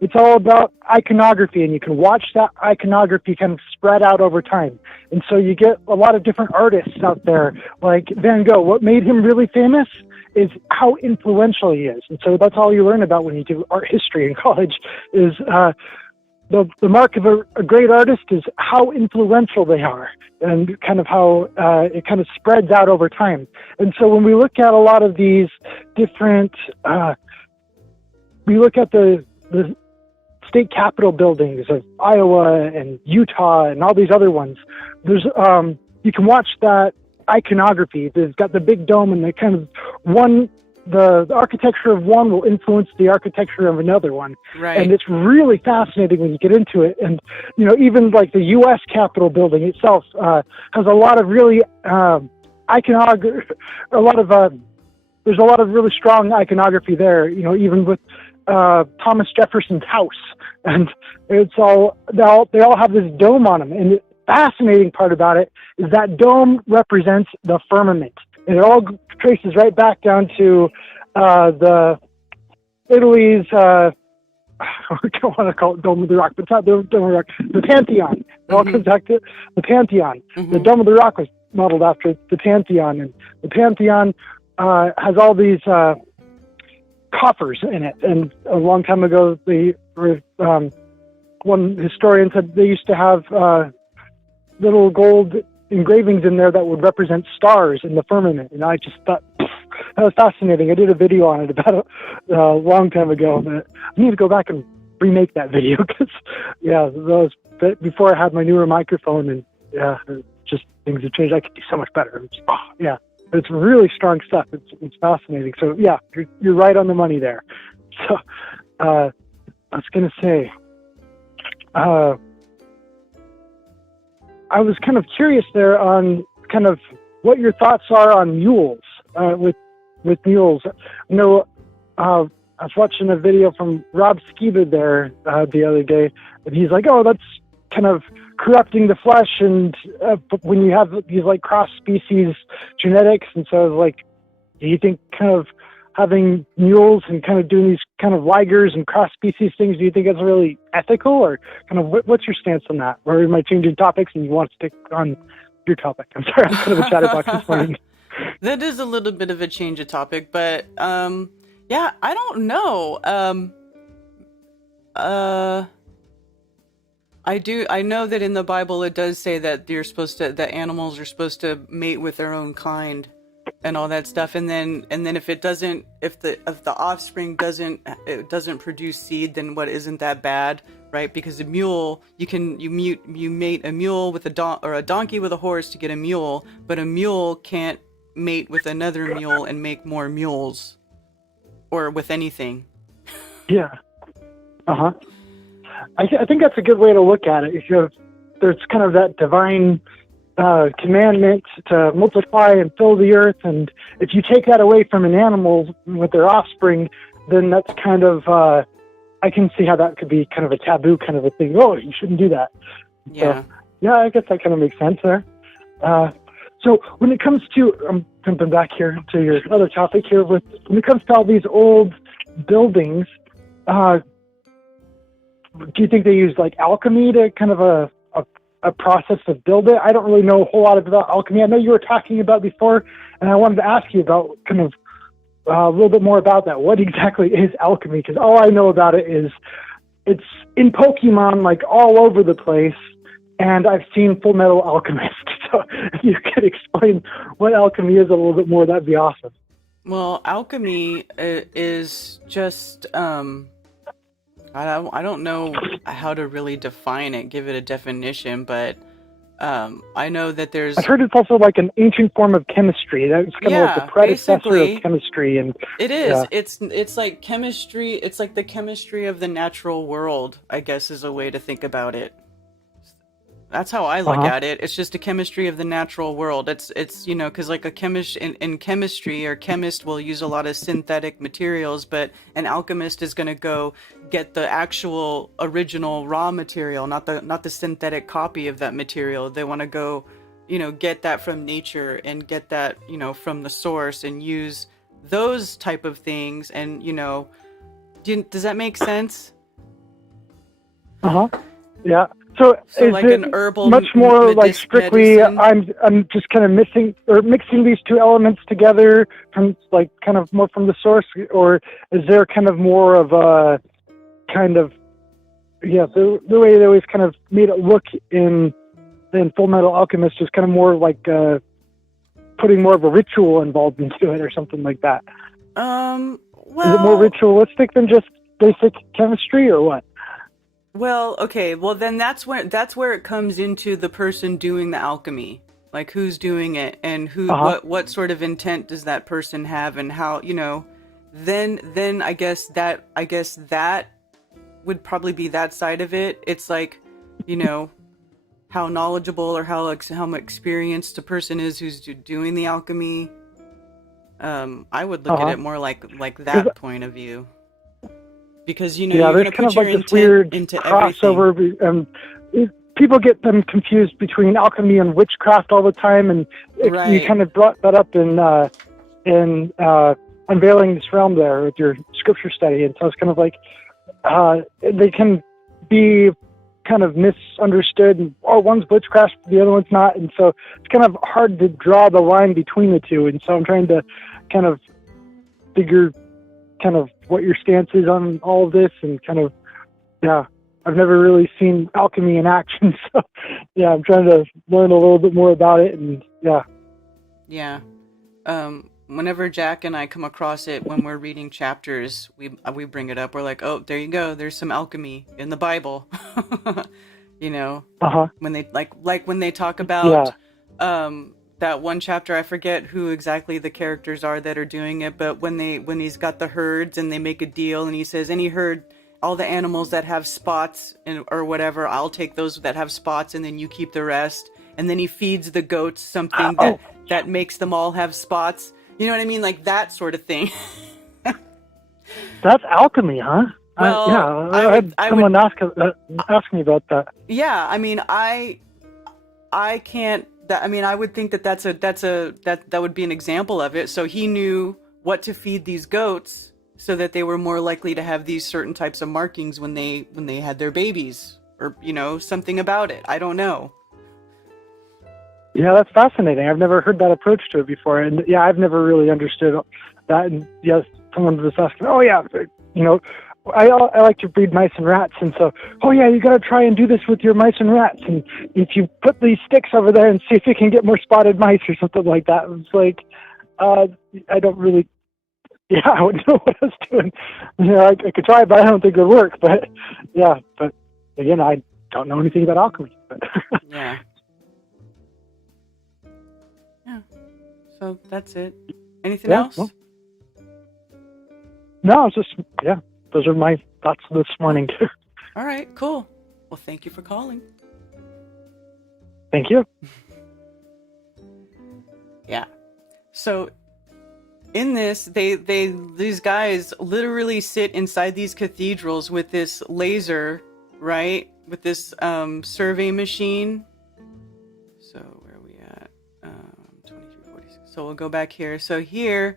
It's all about iconography, and you can watch that iconography kind of spread out over time. And so you get a lot of different artists out there, like Van Gogh. What made him really famous is how influential he is. And so that's all you learn about when you do art history in college is the mark of a great artist is how influential they are and kind of how it kind of spreads out over time. And so when we look at a lot of these different, we look at the state capitol buildings of Iowa and Utah and all these other ones, there's you can watch that iconography. They've got the big dome and they kind of the architecture of one will influence the architecture of another one. Right. And it's really fascinating when you get into it. And, you know, even like the U.S. Capitol building itself has a lot of really iconography, there's a lot of really strong iconography there, you know, even with Thomas Jefferson's house. And it's they all have this dome on them. And the fascinating part about it is that dome represents the firmament. And it all traces right back down to Italy's I don't want to call it Dome of the Rock, but it's not the Dome of the Rock. The Pantheon. It all comes back to the Pantheon. The Dome of the Rock was modeled after the Pantheon, and the Pantheon has all these coffers in it. And a long time ago, one historian said they used to have little gold engravings in there that would represent stars in the firmament. And I just thought that was fascinating. I did a video on it about a long time ago. But I need to go back and remake that video because, yeah, those before I had my newer microphone, and yeah, just things have changed. I could do so much better. It's really strong stuff. It's fascinating. So yeah, you're right on the money there. So I was gonna say, I was kind of curious there on kind of what your thoughts are on mules. With mules, I know I was watching a video from Rob Skiba there the other day, and he's like, "Oh, that's kind of corrupting the flesh," and when you have these like cross species genetics. And so I was like, do you think kind of having mules and kind of doing these kind of ligers and cross species things, do you think it's really ethical, or kind of what's your stance on that? Or am I changing topics and you want to stick on your topic? I'm sorry, I'm kind of a chatterbox this morning. That is a little bit of a change of topic, but yeah, I don't know. I know that in the Bible it does say that that animals are supposed to mate with their own kind and all that stuff, and then if the offspring doesn't produce seed, then what, isn't that bad, right? Because a mule, you mate a mule with a donkey with a horse to get a mule, but a mule can't mate with another mule and make more mules, or with anything. Yeah. I think that's a good way to look at it. There's kind of that divine commandment to multiply and fill the earth, and if you take that away from an animal with their offspring, then that's kind of I can see how that could be kind of a taboo kind of a thing. Oh, you shouldn't do that. Yeah. So, yeah, I guess that kind of makes sense there. So when it comes to, I'm jumping back here to your other topic here, when it comes to all these old buildings, do you think they use like alchemy to kind of a process to build it? I don't really know a whole lot about alchemy. I know you were talking about before, and I wanted to ask you about kind of a little bit more about that. What exactly is alchemy? Because all I know about it is it's in Pokemon, like all over the place, and I've seen Full Metal Alchemist. So if you could explain what alchemy is a little bit more, that'd be awesome. Well, alchemy is just I don't know how to really define it, give it a definition, but I know that there's... I've heard it's also like an ancient form of chemistry. That's kind of like the predecessor of chemistry. And it is. Yeah. It's like chemistry. It's like the chemistry of the natural world, I guess, is a way to think about it. That's how I look at it. It's just a chemistry of the natural world. It's because like a chemist in chemistry, or chemist will use a lot of synthetic materials, but an alchemist is going to go get the actual original raw material, not the synthetic copy of that material. They want to go, get that from nature and get that, from the source, and use those type of things. And does that make sense? Yeah. So is like it an herbal much more like strictly medicine? I'm just kind of mixing these two elements together from like kind of more from the source, or is there kind of more of a kind of the way they always kind of made it look in Full Metal Alchemist is kind of more like putting more of a ritual involved into it or something like that? Well, is it more ritualistic than just basic chemistry, or what? Well, okay. Well, then that's where it comes into the person doing the alchemy, like who's doing it, and what sort of intent does that person have, and how Then I guess that would probably be that side of it. It's like, how knowledgeable or how experienced a person is who's doing the alchemy. I would look at it more like that point of view. Because you're going to put your intent into crossover, everything. People get them confused between alchemy and witchcraft all the time, and you kind of brought that up in Unveiling This Realm there with your scripture study, and so it's kind of like, they can be kind of misunderstood. And, oh, one's witchcraft, the other one's not. And so it's kind of hard to draw the line between the two. And so I'm trying to kind of figure kind of what your stance is on all of this, and kind of, yeah, I've never really seen alchemy in action. So yeah, I'm trying to learn a little bit more about it. And yeah. Yeah. Whenever Jack and I come across it when we're reading chapters, we bring it up. We're like, oh, there you go. There's some alchemy in the Bible. You know, when they like when they talk about that one chapter, I forget who exactly the characters are that are doing it, but when he's got the herds and they make a deal and he says, any herd, all the animals that have spots or whatever, I'll take those that have spots and then you keep the rest. And then he feeds the goats something that makes them all have spots. You know what I mean? Like that sort of thing. That's alchemy, huh? Well, I had someone ask me about that. Yeah, I mean, I can't. I mean, I would think that would be an example of it. So he knew what to feed these goats so that they were more likely to have these certain types of markings when they had their babies, or something about it. I don't know. Yeah, that's fascinating. I've never heard that approach to it before, and yeah, I've never really understood that. And yes, someone was asking, oh yeah, I like to breed mice and rats, and so, oh yeah, you got to try and do this with your mice and rats, and if you put these sticks over there and see if you can get more spotted mice or something like that. It was like, I don't really, I wouldn't know what I was doing. I could try, but I don't think it would work. But yeah, but again, I don't know anything about alchemy. But yeah. So that's it. Anything else? Well, no, it's just, those are my thoughts this morning. All right, cool. Well, thank you for calling. Thank you. Yeah. So in this, these guys literally sit inside these cathedrals with this laser, right? With this survey machine. So where are we at? 2346. So we'll go back here. So here,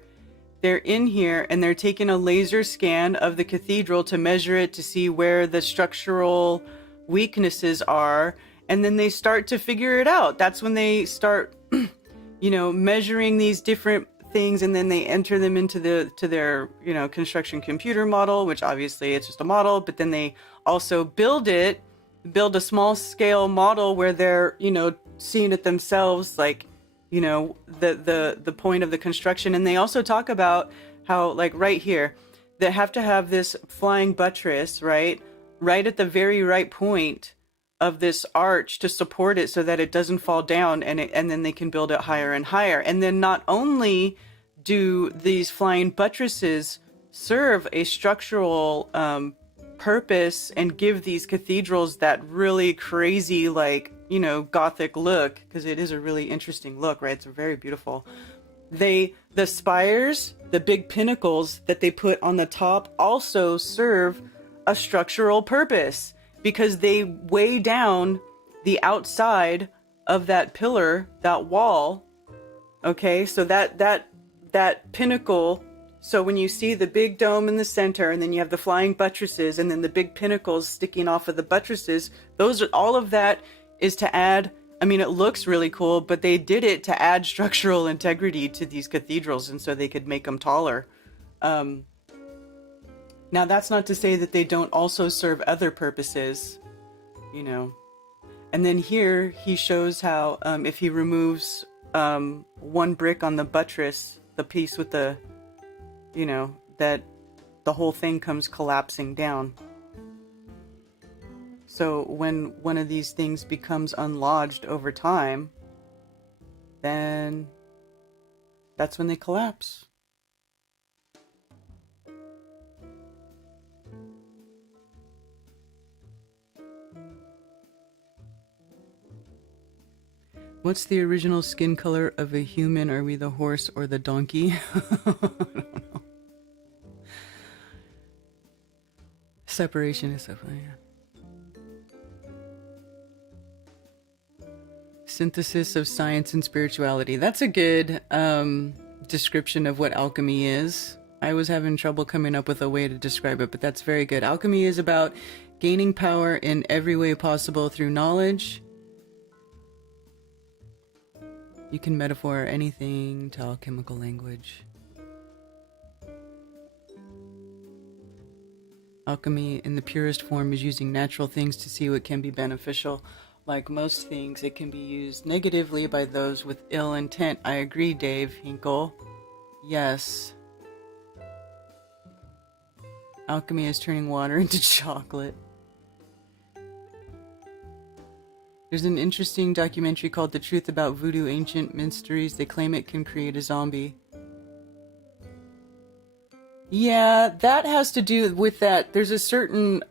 they're in here and they're taking a laser scan of the cathedral to measure it to see where the structural weaknesses are. And then they start to figure it out. That's when they start, measuring these different things, and then they enter them into their construction computer model, which obviously it's just a model. But then they also build a small scale model where they're seeing it themselves, like the point of the construction. And they also talk about how, like right here, they have to have this flying buttress right at the very right point of this arch to support it so that it doesn't fall down, and then they can build it higher and higher. And then not only do these flying buttresses serve a structural purpose and give these cathedrals that really crazy, like, Gothic look, because it is a really interesting look, right? It's very beautiful. The spires, the big pinnacles that they put on the top also serve a structural purpose, because they weigh down the outside of that pillar, that wall. Okay, so that pinnacle, so when you see the big dome in the center, and then you have the flying buttresses, and then the big pinnacles sticking off of the buttresses, all of that is to add, I mean, it looks really cool, but they did it to add structural integrity to these cathedrals, and so they could make them taller. Now, that's not to say that they don't also serve other purposes, And then here he shows how if he removes one brick on the buttress, the piece with the, that the whole thing comes collapsing down. So when one of these things becomes unlodged over time, then that's when they collapse. What's the original skin color of a human? Are we the horse or the donkey? I don't know. Separation is definitely, Synthesis of science and spirituality. That's a good description of what alchemy is. I was having trouble coming up with a way to describe it, but that's very good. Alchemy is about gaining power in every way possible through knowledge. You can metaphor anything to alchemical language. Alchemy in the purest form is using natural things to see what can be beneficial. Like most things, it can be used negatively by those with ill intent. I agree, Dave Hinkle. Yes. Alchemy is turning water into chocolate. There's an interesting documentary called The Truth About Voodoo Ancient Mysteries. They claim it can create a zombie. Yeah, that has to do with that. There's a certain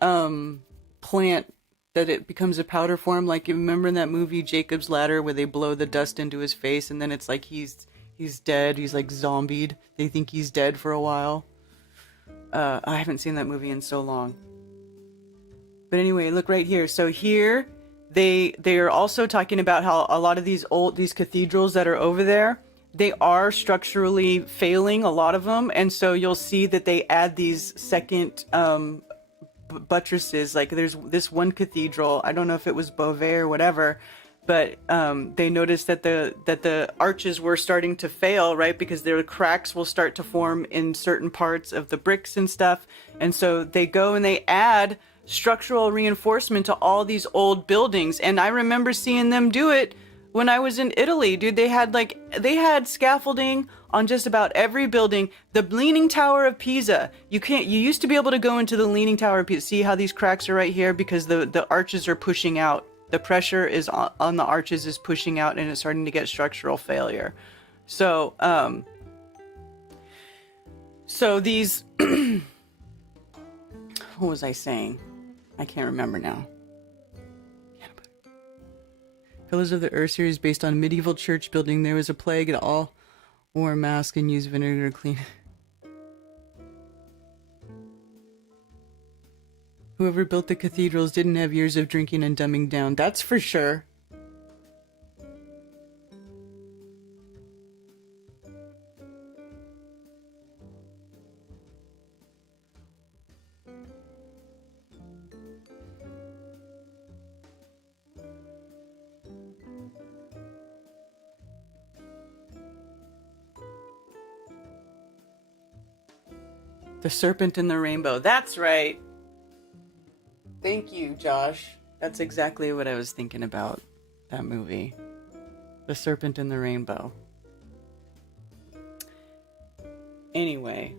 plant that it becomes a powder form. Like, you remember in that movie Jacob's Ladder where they blow the dust into his face and then it's like he's dead. He's like zombied. They think he's dead for a while. I haven't seen that movie in so long. But anyway, look right here. So here they are also talking about how a lot of these cathedrals that are over there, they are structurally failing, a lot of them, and so you'll see that they add these second buttresses. Like there's this one cathedral, I don't know if it was Beauvais or whatever, but they noticed that the arches were starting to fail, right? Because their cracks will start to form in certain parts of the bricks and stuff, and so they go and they add structural reinforcement to all these old buildings. And I remember seeing them do it when I was in Italy, dude. They had scaffolding on just about every building. The Leaning Tower of Pisa, you used to be able to go into the Leaning Tower of Pisa. See how these cracks are right here? Because the arches are pushing out. The pressure is on the arches is pushing out, and it's starting to get structural failure. So, these, what was I saying? I can't remember now. Pillars of the Earth series based on medieval church building. There was a plague and all wore a mask and used vinegar to clean. Whoever built the cathedrals didn't have years of drinking and dumbing down. That's for sure. The Serpent in the Rainbow. That's right. Thank you, Josh. That's exactly what I was thinking about, that movie. The Serpent in the Rainbow. Anyway.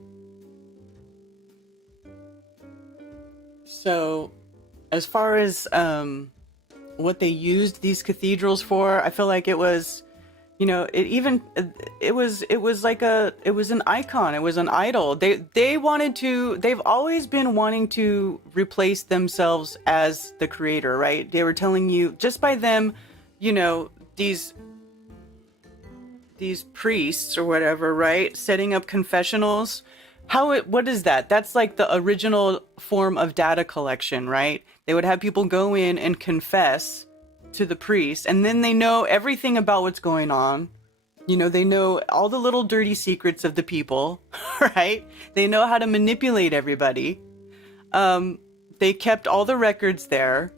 So, as far as what they used these cathedrals for, I feel like it was, you know, it was an icon. It was an idol. They've always been wanting to replace themselves as the creator, right? They were telling you just by them, you know, these priests or whatever, right? Setting up confessionals. What is that? That's like the original form of data collection, right? They would have people go in and confess to the priest, and then they know everything about what's going on. You know, they know all the little dirty secrets of the people, right? They know how to manipulate everybody. They kept all the records there.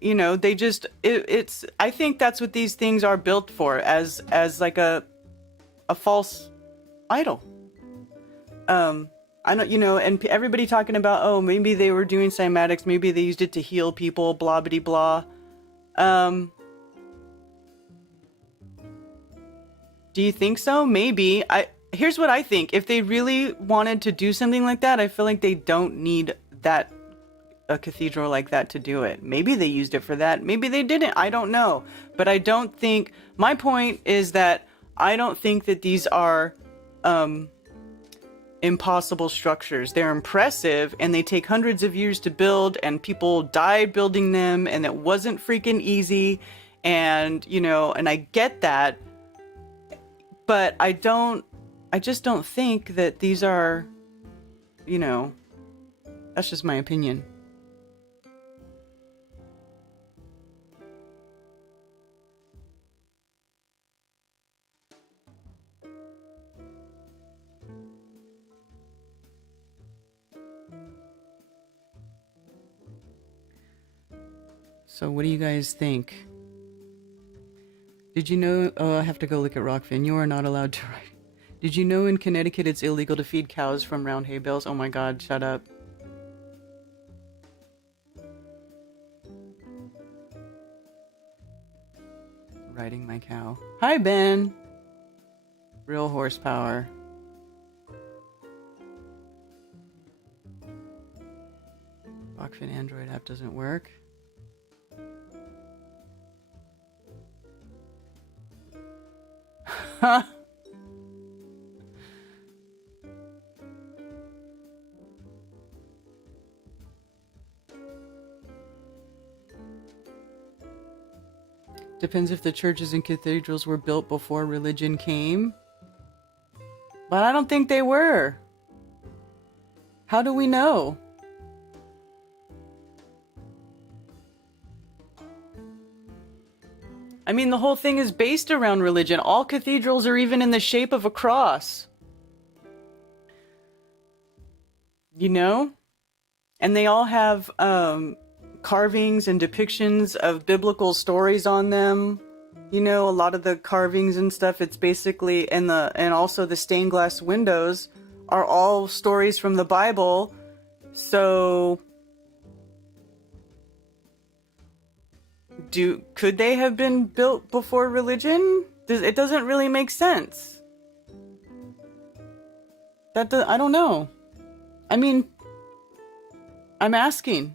You know, they just, it's, I think that's what these things are built for, as like a false idol. I don't, you know, and everybody talking about, oh, maybe they were doing cymatics, maybe they used it to heal people, blah, blah, blah. Do you think so? Maybe. Here's what I think. If they really wanted to do something like that, I feel like they don't need a cathedral like that to do it. Maybe they used it for that. Maybe they didn't. I don't know. But I don't think, my point is that I don't think that these are, impossible structures. They're impressive and they take hundreds of years to build, and people died building them, and it wasn't freaking easy. And, you know, and I get that, but I just don't think that these are, you know, that's just my opinion. So what do you guys think? Did you know... Oh, I have to go look at Rockfin. You are not allowed to write. Did you know in Connecticut it's illegal to feed cows from round hay bales? Oh my god, shut up. Riding my cow. Hi, Ben! Real horsepower. Rockfin Android app doesn't work. Huh? Depends if the churches and cathedrals were built before religion came. But I don't think they were. How do we know? I mean, the whole thing is based around religion. All cathedrals are even in the shape of a cross. You know? And they all have carvings and depictions of biblical stories on them. You know, a lot of the carvings and stuff, it's basically, and also the stained glass windows are all stories from the Bible. So could they have been built before religion? It doesn't really make sense. I don't know. I mean, I'm asking.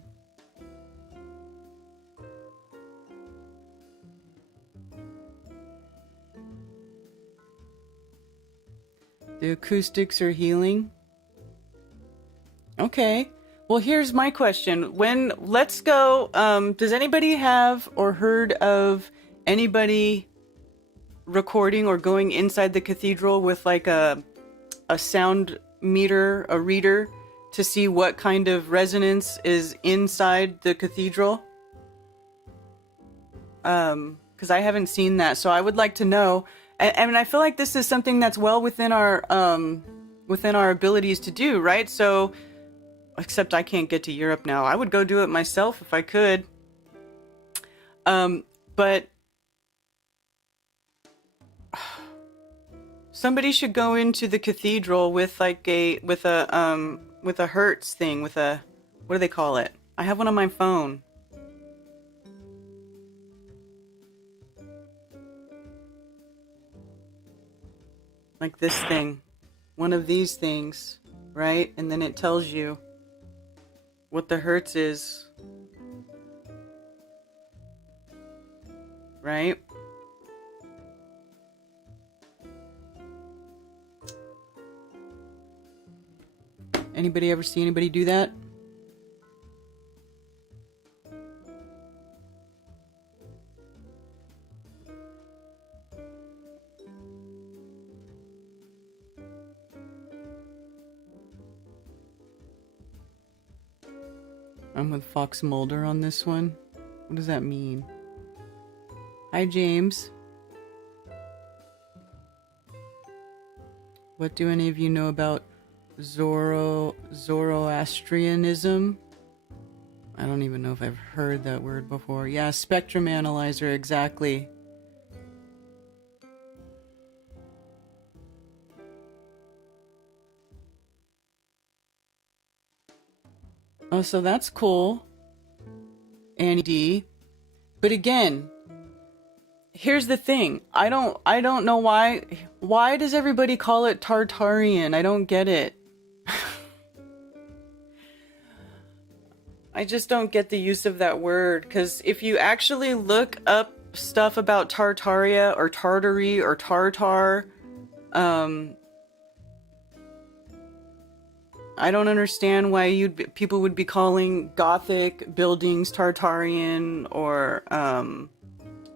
The acoustics are healing. Okay. Well, here's my question. Let's go, does anybody have or heard of anybody recording or going inside the cathedral with like a sound meter, a reader, to see what kind of resonance is inside the cathedral? Because I haven't seen that, so I would like to know. And I feel like this is something that's well within our abilities to do, right? So, except I can't get to Europe now. I would go do it myself if I could. But somebody should go into the cathedral with like a Hertz thing, with a, what do they call it? I have one on my phone. Like this thing. One of these things, right? And then it tells you what the Hertz is. Right? Anybody ever see anybody do that? I'm with Fox Mulder on this one. What does that mean? Hi, James. What do any of you know about Zoroastrianism? I don't even know if I've heard that word before. Yeah, spectrum analyzer, exactly. Oh, so that's cool. Annie D. But again, here's the thing. I don't know why. Why does everybody call it Tartarian? I don't get it. I just don't get the use of that word, because if you actually look up stuff about Tartaria or Tartary or Tartar, I don't understand why people would be calling Gothic buildings Tartarian, or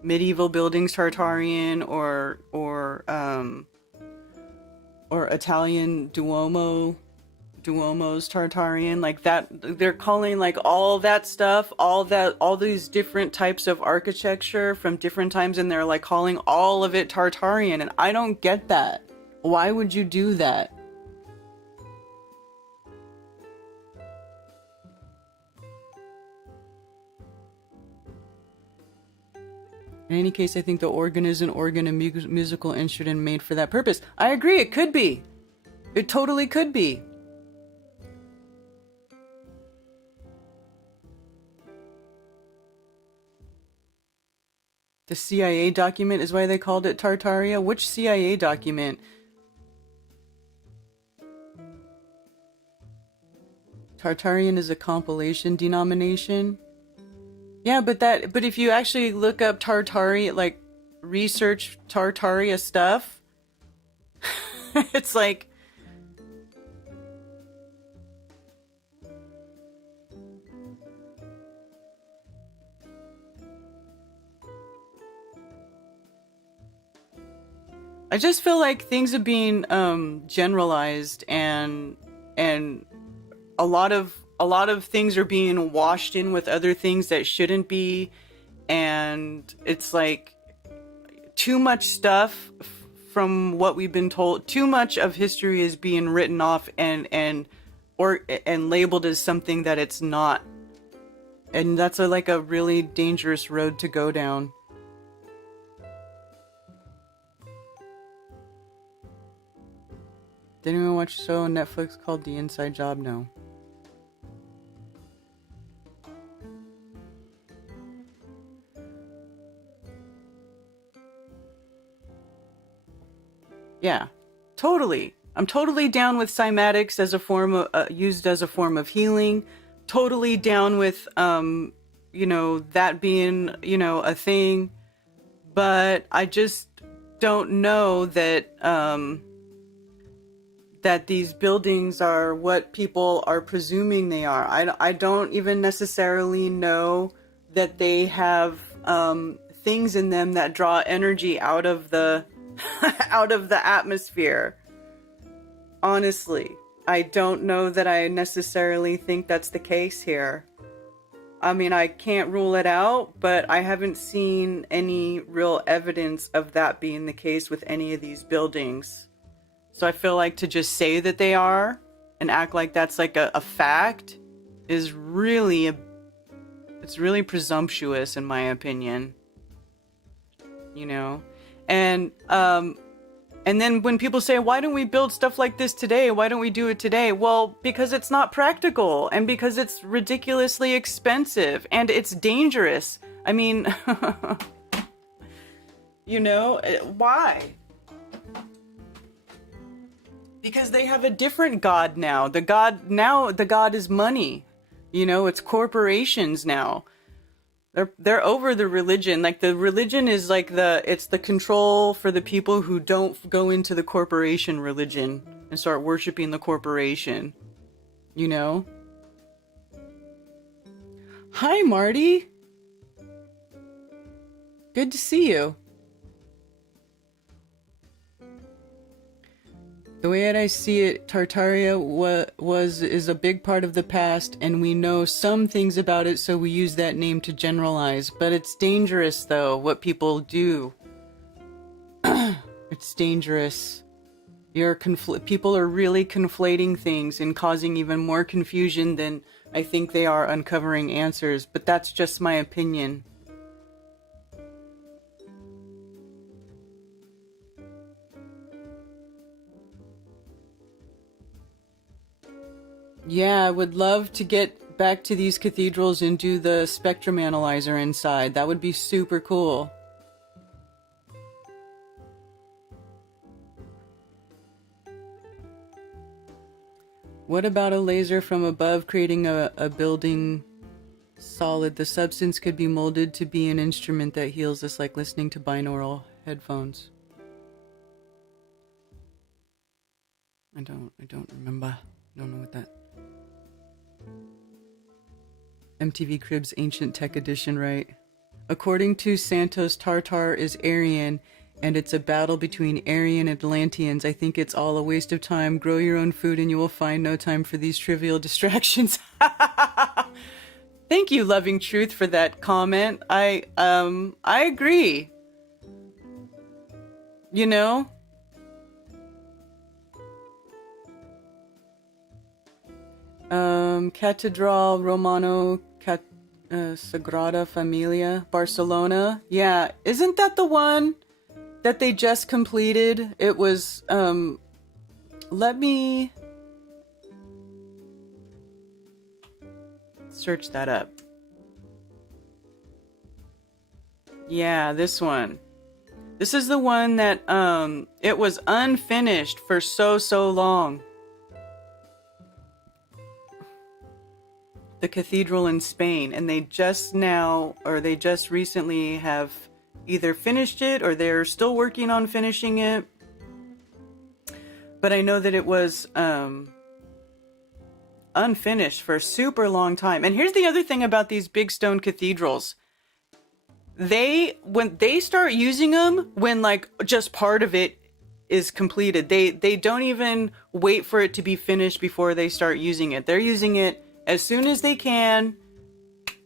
medieval buildings Tartarian, or Italian Duomos Tartarian, like that. They're calling like all that stuff, all these different types of architecture from different times, and they're like calling all of it Tartarian, and I don't get that. Why would you do that? In any case, I think the organ is an organ, a musical instrument made for that purpose. I agree, it could be. It totally could be. The CIA document is why they called it Tartaria? Which CIA document? Tartarian is a compilation denomination? Yeah, but if you actually look up Tartaria, like research Tartaria stuff, it's like I just feel like things are being generalized and a lot of things are being washed in with other things that shouldn't be, and it's like too much stuff from what we've been told. Too much of history is being written off and labeled as something that it's not, and that's like a really dangerous road to go down. Did anyone watch a show on Netflix called The Inside Job? No. Yeah, totally. I'm totally down with cymatics as a form of used as a form of healing. Totally down with that being a thing. But I just don't know that that these buildings are what people are presuming they are. I don't even necessarily know that they have things in them that draw energy out of the out of the atmosphere. Honestly, I don't know that I necessarily think that's the case here. I mean, I can't rule it out, but I haven't seen any real evidence of that being the case with any of these buildings. So I feel like to just say that they are and act like that's like a fact is really it's really presumptuous in my opinion. And then when people say, why don't we build stuff like this today? Why don't we do it today? Well, because it's not practical and because it's ridiculously expensive and it's dangerous. I mean, why? Because they have a different god now. The god is money. It's corporations now. They're over the religion. Like the religion is like it's the control for the people who don't go into the corporation religion and start worshiping the corporation. Hi, Marty. Good to see you. The way that I see it, Tartaria is a big part of the past, and we know some things about it, so we use that name to generalize. But it's dangerous, though, what people do. It's dangerous. People are really conflating things and causing even more confusion than I think they are uncovering answers. But that's just my opinion. Yeah, I would love to get back to these cathedrals and do the spectrum analyzer inside. That would be super cool. What about a laser from above creating a building solid? The substance could be molded to be an instrument that heals us, like listening to binaural headphones. I don't remember. I don't know what that... MTV Cribs Ancient Tech Edition, right? According to Santos, Tartar is Aryan, and it's a battle between Aryan and Atlanteans. I think it's all a waste of time. Grow your own food and you will find no time for these trivial distractions. Thank you, Loving Truth, for that comment. I agree. Catedral Romano Sagrada Familia, Barcelona. Yeah, isn't that the one that they just completed? It was, let me search that up. Yeah, this one. This is the one that, it was unfinished for so long. The cathedral in Spain, and they just recently have either finished it or they're still working on finishing it. But I know that it was unfinished for a super long time. And here's the other thing about these big stone cathedrals. When they start using them, when like just part of it is completed, they don't even wait for it to be finished before they start using it. They're using it as soon as they can.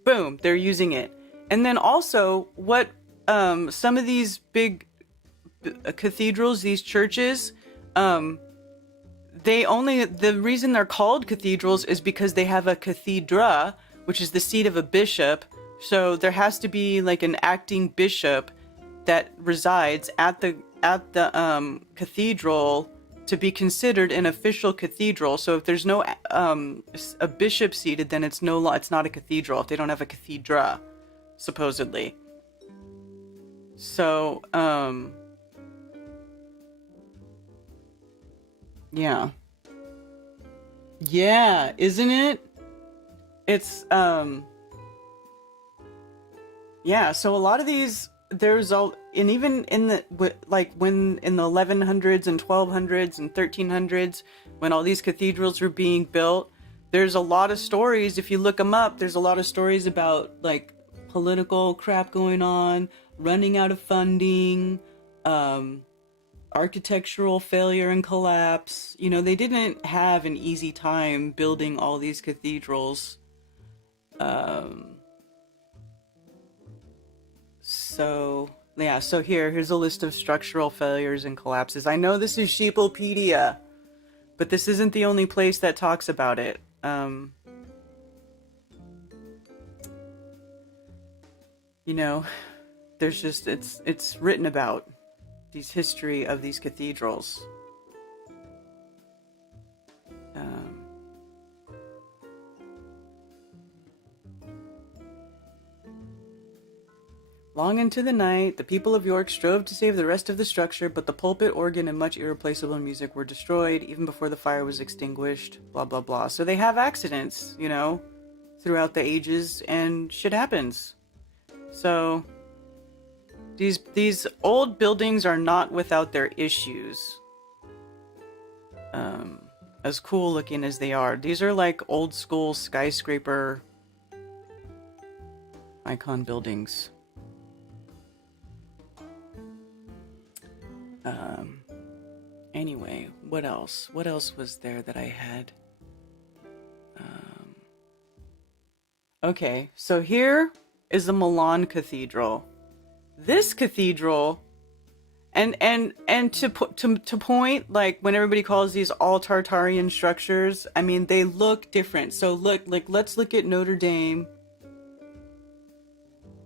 Boom, they're using it. And then also what some of these big cathedrals, these churches, the reason they're called cathedrals is because they have a cathedra, which is the seat of a bishop. So there has to be like an acting bishop that resides at the cathedral to be considered an official cathedral. So if there's no a bishop seated, then it's not a cathedral if they don't have a cathedra, supposedly. So yeah, isn't it? It's yeah. So a lot of these, and even in the when in the 1100s and 1200s and 1300s, when all these cathedrals were being built, there's a lot of stories. If you look them up, there's a lot of stories about like political crap going on, running out of funding, architectural failure and collapse. You know, they didn't have an easy time building all these cathedrals. So yeah, so here's a list of structural failures and collapses. I know this is Sheeplepedia, but this isn't the only place that talks about it. You know, there's just, it's written about these history of these cathedrals. Long into the night, the people of York strove to save the rest of the structure, but the pulpit, organ, and much irreplaceable music were destroyed even before the fire was extinguished, blah, blah, blah. So they have accidents, you know, throughout the ages, and shit happens. So these old buildings are not without their issues. As cool looking as they are. These are like old school skyscraper icon buildings. Anyway, what else? What else was there that I had? Okay, so here is the Milan Cathedral. This cathedral, and to point, like when everybody calls these all Tartarian structures, I mean they look different. So look, like let's look at Notre Dame,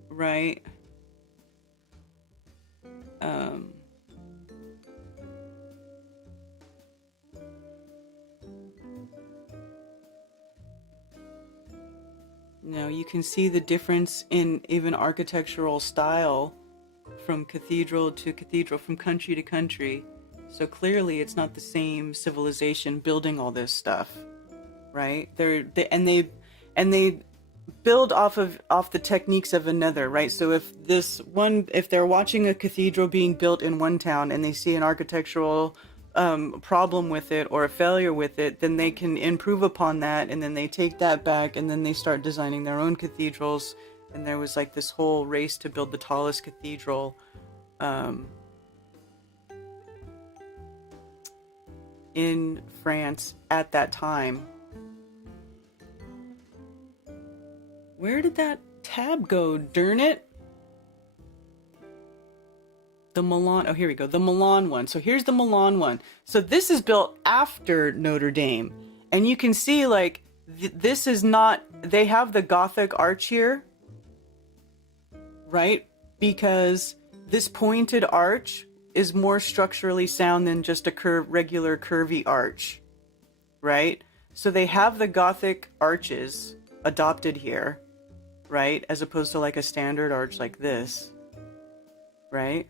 right? Now you can see the difference in even architectural style from cathedral to cathedral, from country to country. So clearly it's not the same civilization building all this stuff, right? They build off the techniques of another, right? So if they're watching a cathedral being built in one town and they see an architectural problem with it or a failure with it, then they can improve upon that, and then they take that back and then they start designing their own cathedrals. And there was like this whole race to build the tallest cathedral in France at that time. Where did that tab go, darn it? The Milan, oh here we go, the Milan one. So here's the Milan one. So this is built after Notre Dame. And you can see like, this is not, they have the Gothic arch here, right? Because this pointed arch is more structurally sound than just a regular curvy arch, right? So they have the Gothic arches adopted here, right? As opposed to like a standard arch like this, right?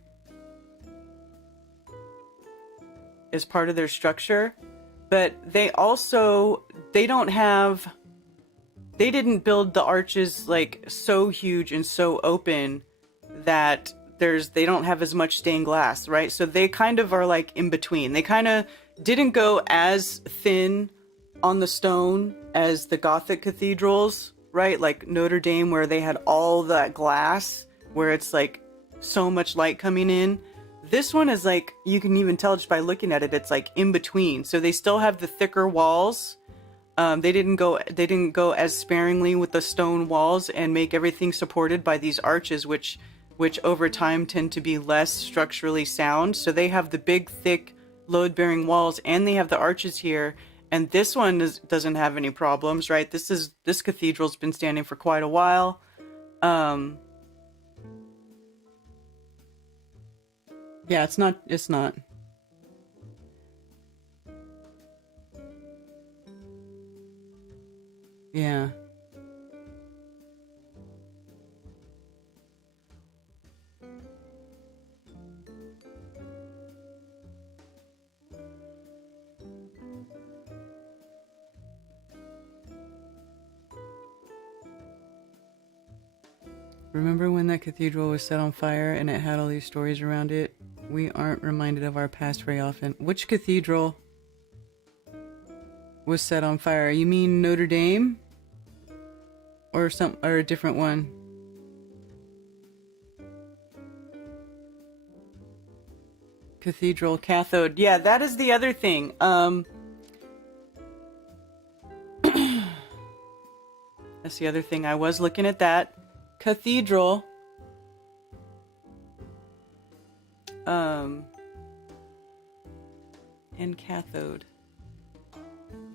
As part of their structure. But they didn't build the arches like so huge and so open that they don't have as much stained glass, right? So they kind of are like in between. They kind of didn't go as thin on the stone as the Gothic cathedrals, right? Like Notre Dame, where they had all that glass, where it's like so much light coming in. This one is like, you can even tell just by looking at it, it's like in between. So they still have the thicker walls. They didn't go as sparingly with the stone walls and make everything supported by these arches, which over time tend to be less structurally sound. So they have the big, thick, load-bearing walls, and they have the arches here. And this one doesn't have any problems, right? This cathedral's been standing for quite a while. Yeah, it's not. Yeah. Remember when that cathedral was set on fire and it had all these stories around it? We aren't reminded of our past very often. Which cathedral was set on fire? You mean Notre Dame? Or a different one? Cathedral cathode. Yeah, that is the other thing. That's the other thing. I was looking at that. Cathedral. And cathode.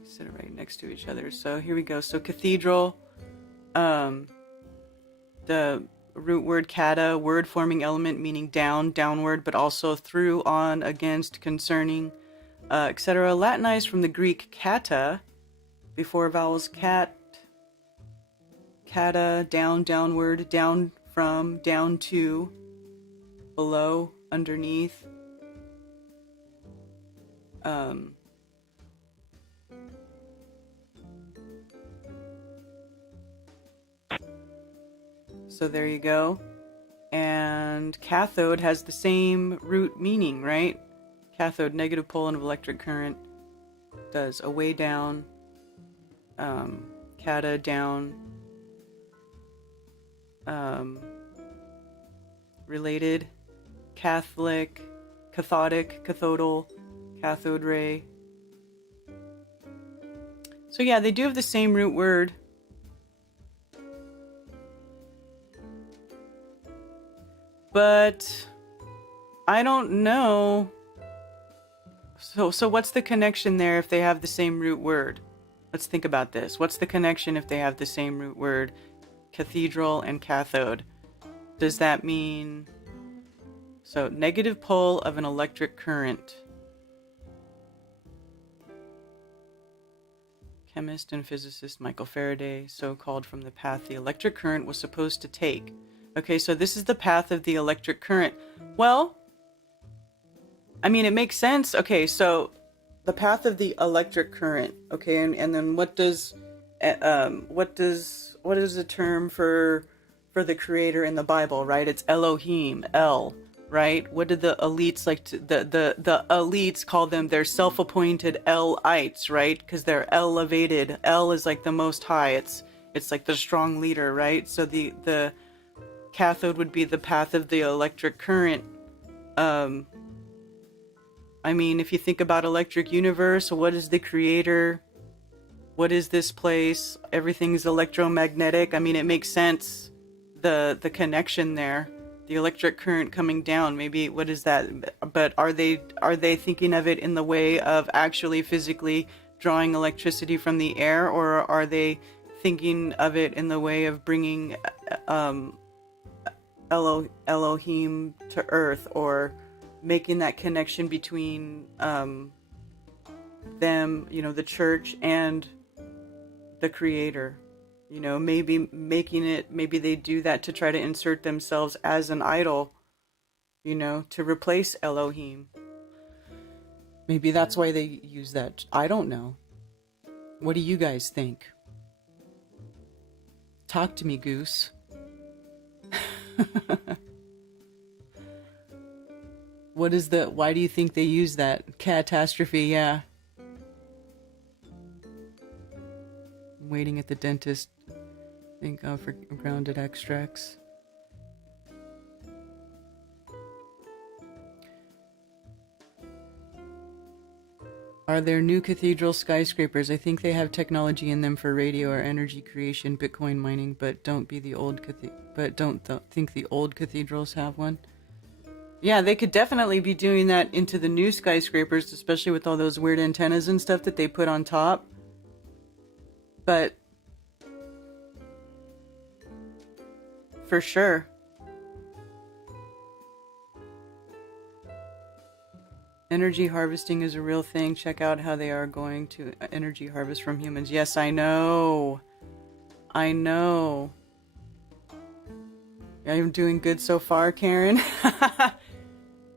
Sit it right next to each other. So here we go. So cathedral, the root word kata, word forming element meaning down, downward, but also through, on, against, concerning, etc. Latinized from the Greek kata, before vowels cat, kata, down, downward, down from, down to, below, underneath. So there you go. And cathode has the same root meaning, right? Cathode, negative pole of electric current, does away down, kata down, related, Catholic, cathodic, cathodal, cathode ray. So yeah, they do have the same root word. But I don't know. So what's the connection there if they have the same root word? Let's think about this. What's the connection if they have the same root word? Cathedral and cathode. Does that mean... So, negative pole of an electric current. Chemist and physicist Michael Faraday, so called from the path the electric current was supposed to take. Okay, so this is the path of the electric current. Well, I mean, it makes sense. Okay, so the path of the electric current. Okay, and then what is the term for the creator in the Bible, right? It's Elohim, El, right? What did the elites like to, the elites call them? Their self-appointed El-ites, right? Because they're elevated. El is like the most high. It's like the strong leader, right? So the cathode would be the path of the electric current. I mean, if you think about electric universe, what is the creator? What is this place? Everything's electromagnetic. I mean, it makes sense, the connection there. The electric current coming down, maybe, what is that? But are they thinking of it in the way of actually physically drawing electricity from the air, or are they thinking of it in the way of bringing Elohim to earth, or making that connection between them, the church and the creator. Maybe maybe they do that to try to insert themselves as an idol, to replace Elohim. Maybe that's why they use that. I don't know. What do you guys think? Talk to me, Goose. Why do you think they use that? Catastrophe, yeah. I'm waiting at the dentist. Thank God for grounded extracts. Are there new cathedral skyscrapers? I think they have technology in them for radio or energy creation, Bitcoin mining, but don't think the old cathedrals have one. Yeah, they could definitely be doing that into the new skyscrapers, especially with all those weird antennas and stuff that they put on top. But for sure. Energy harvesting is a real thing. Check out how they are going to energy harvest from humans. Yes, I know. I'm doing good so far, Karen.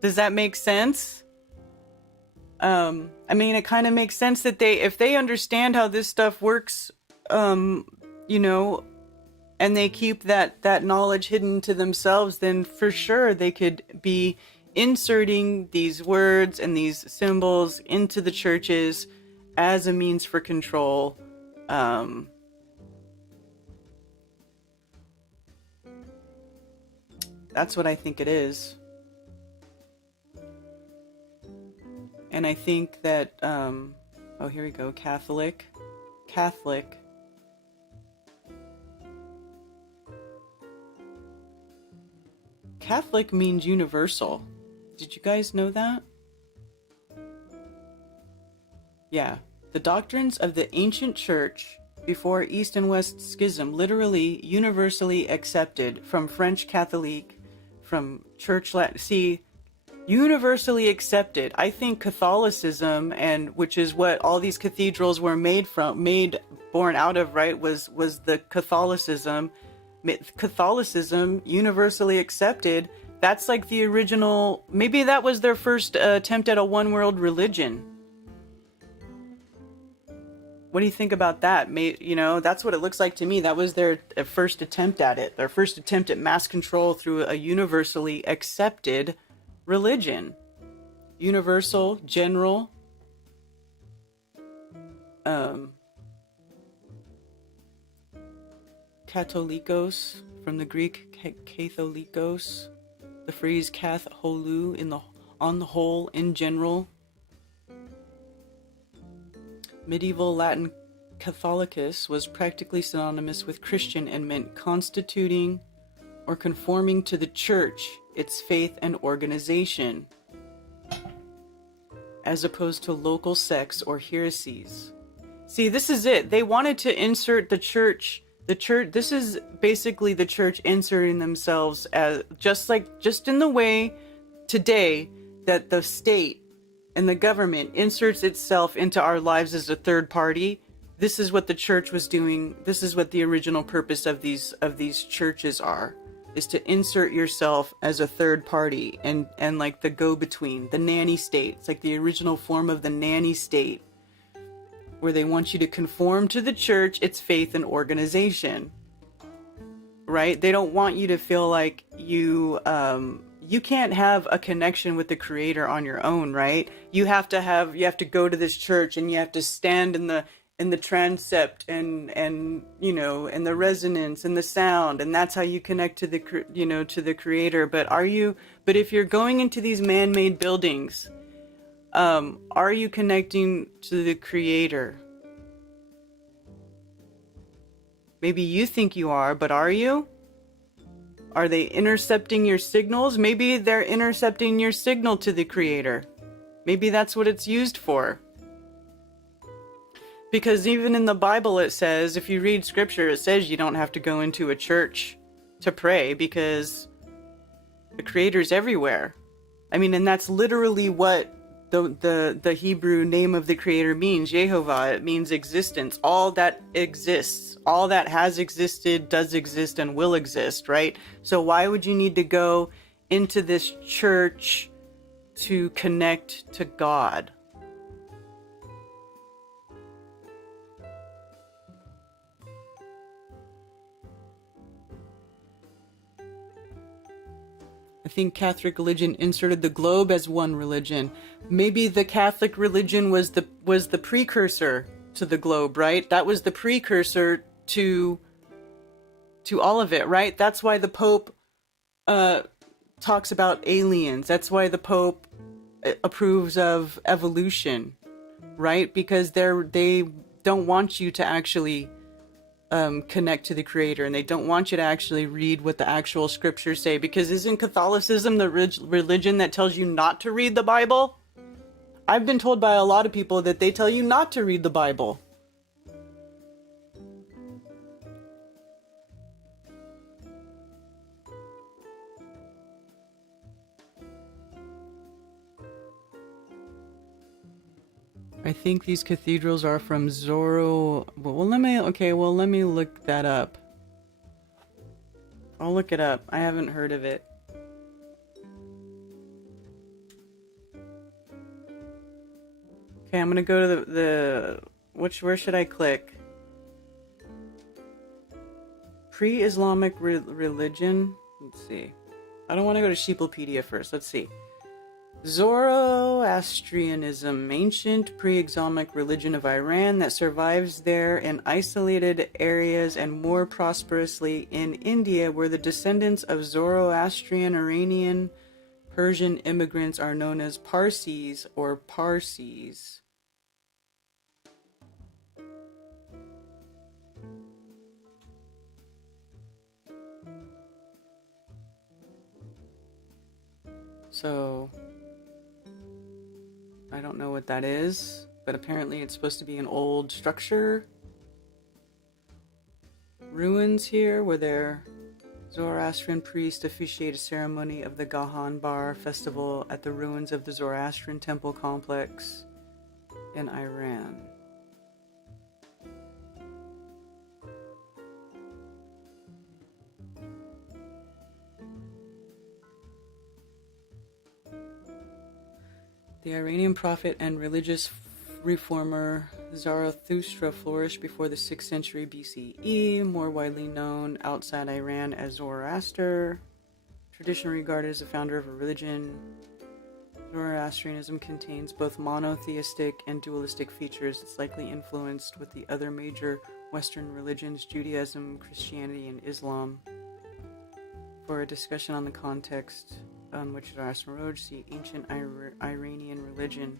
Does that make sense? It kind of makes sense that if they understand how this stuff works, and they keep that knowledge hidden to themselves, then for sure they could be inserting these words and these symbols into the churches as a means for control. That's what I think it is. And I think that, oh, here we go, Catholic. Catholic means universal. Did you guys know that? Yeah. The doctrines of the ancient church before East and West Schism, literally universally accepted from French Catholic, from Church Latin. See, universally accepted. I think Catholicism, and which is what all these cathedrals were born out of, right? Was the Catholicism, universally accepted. That's like the original. Maybe that was their first attempt at a one world religion. What do you think about that? That's what it looks like to me. That was their first attempt at it. Their first attempt at mass control through a universally accepted religion. Universal, general. Katholikos, from the Greek katholikos. The phrase kath holu, on the whole, in general. Medieval Latin Catholicus was practically synonymous with Christian and meant constituting or conforming to the church, its faith and organization, as opposed to local sects or heresies. See, this is it. They wanted to insert the church. This is basically the church inserting themselves as just in the way today that the state and the government inserts itself into our lives as a third party. This is what the church was doing. This is what the original purpose of these churches is to insert yourself as a third party and like the go-between, the nanny state. It's like the original form of the nanny state, where they want you to conform to the church, its faith and organization, right? They don't want you to feel like you can't have a connection with the creator on your own, right? You have to go to this church and you have to stand in the transept and the resonance and the sound, and that's how you connect to the creator. But if you're going into these man-made buildings, are you connecting to the creator? Maybe you think you are, but are you? Are they intercepting your signals? Maybe they're intercepting your signal to the creator. Maybe that's what it's used for. Because even in the Bible it says, if you read scripture, it says you don't have to go into a church to pray, because The Creator's everywhere. I mean, and that's literally what the Hebrew name of the Creator means, Yehovah. It means existence. All that exists, all that has existed, does exist, and will exist, right? So why would you need to go into this church to connect to God? I think Catholic religion inserted the globe as one religion. Maybe the Catholic religion was the precursor to the globe, right? That was the precursor to all of it, right? That's why the Pope talks about aliens. That's why the Pope approves of evolution, right? Because they don't want you to actually connect to the Creator, and they don't want you to actually read what the actual scriptures say, because isn't Catholicism the religion that tells you not to read the Bible? I've been told by a lot of people that they tell you not to read the Bible. I think these cathedrals are from Zoro. Well, let me look that up. I'll look it up. I haven't heard of it. Okay, I'm gonna go to where should I click? Pre-Islamic religion? Let's see. I don't want to go to Sheeplepedia first. Let's see. Zoroastrianism, ancient pre-Islamic religion of Iran that survives there in isolated areas and more prosperously in India, where the descendants of Zoroastrian, Iranian, Persian immigrants are known as Parsis or Parsis. So I don't know what that is, but apparently it's supposed to be an old structure. Ruins here where their Zoroastrian priests officiate a ceremony of the Gahan Bar festival at the ruins of the Zoroastrian temple complex in Iran. The Iranian prophet and religious reformer Zarathustra flourished before the 6th century BCE, more widely known outside Iran as Zoroaster. Traditionally regarded as the founder of a religion, Zoroastrianism contains both monotheistic and dualistic features. It's likely influenced with the other major Western religions, Judaism, Christianity, and Islam. For a discussion on the context on which Zoroastrian rose, see ancient Iranian religion.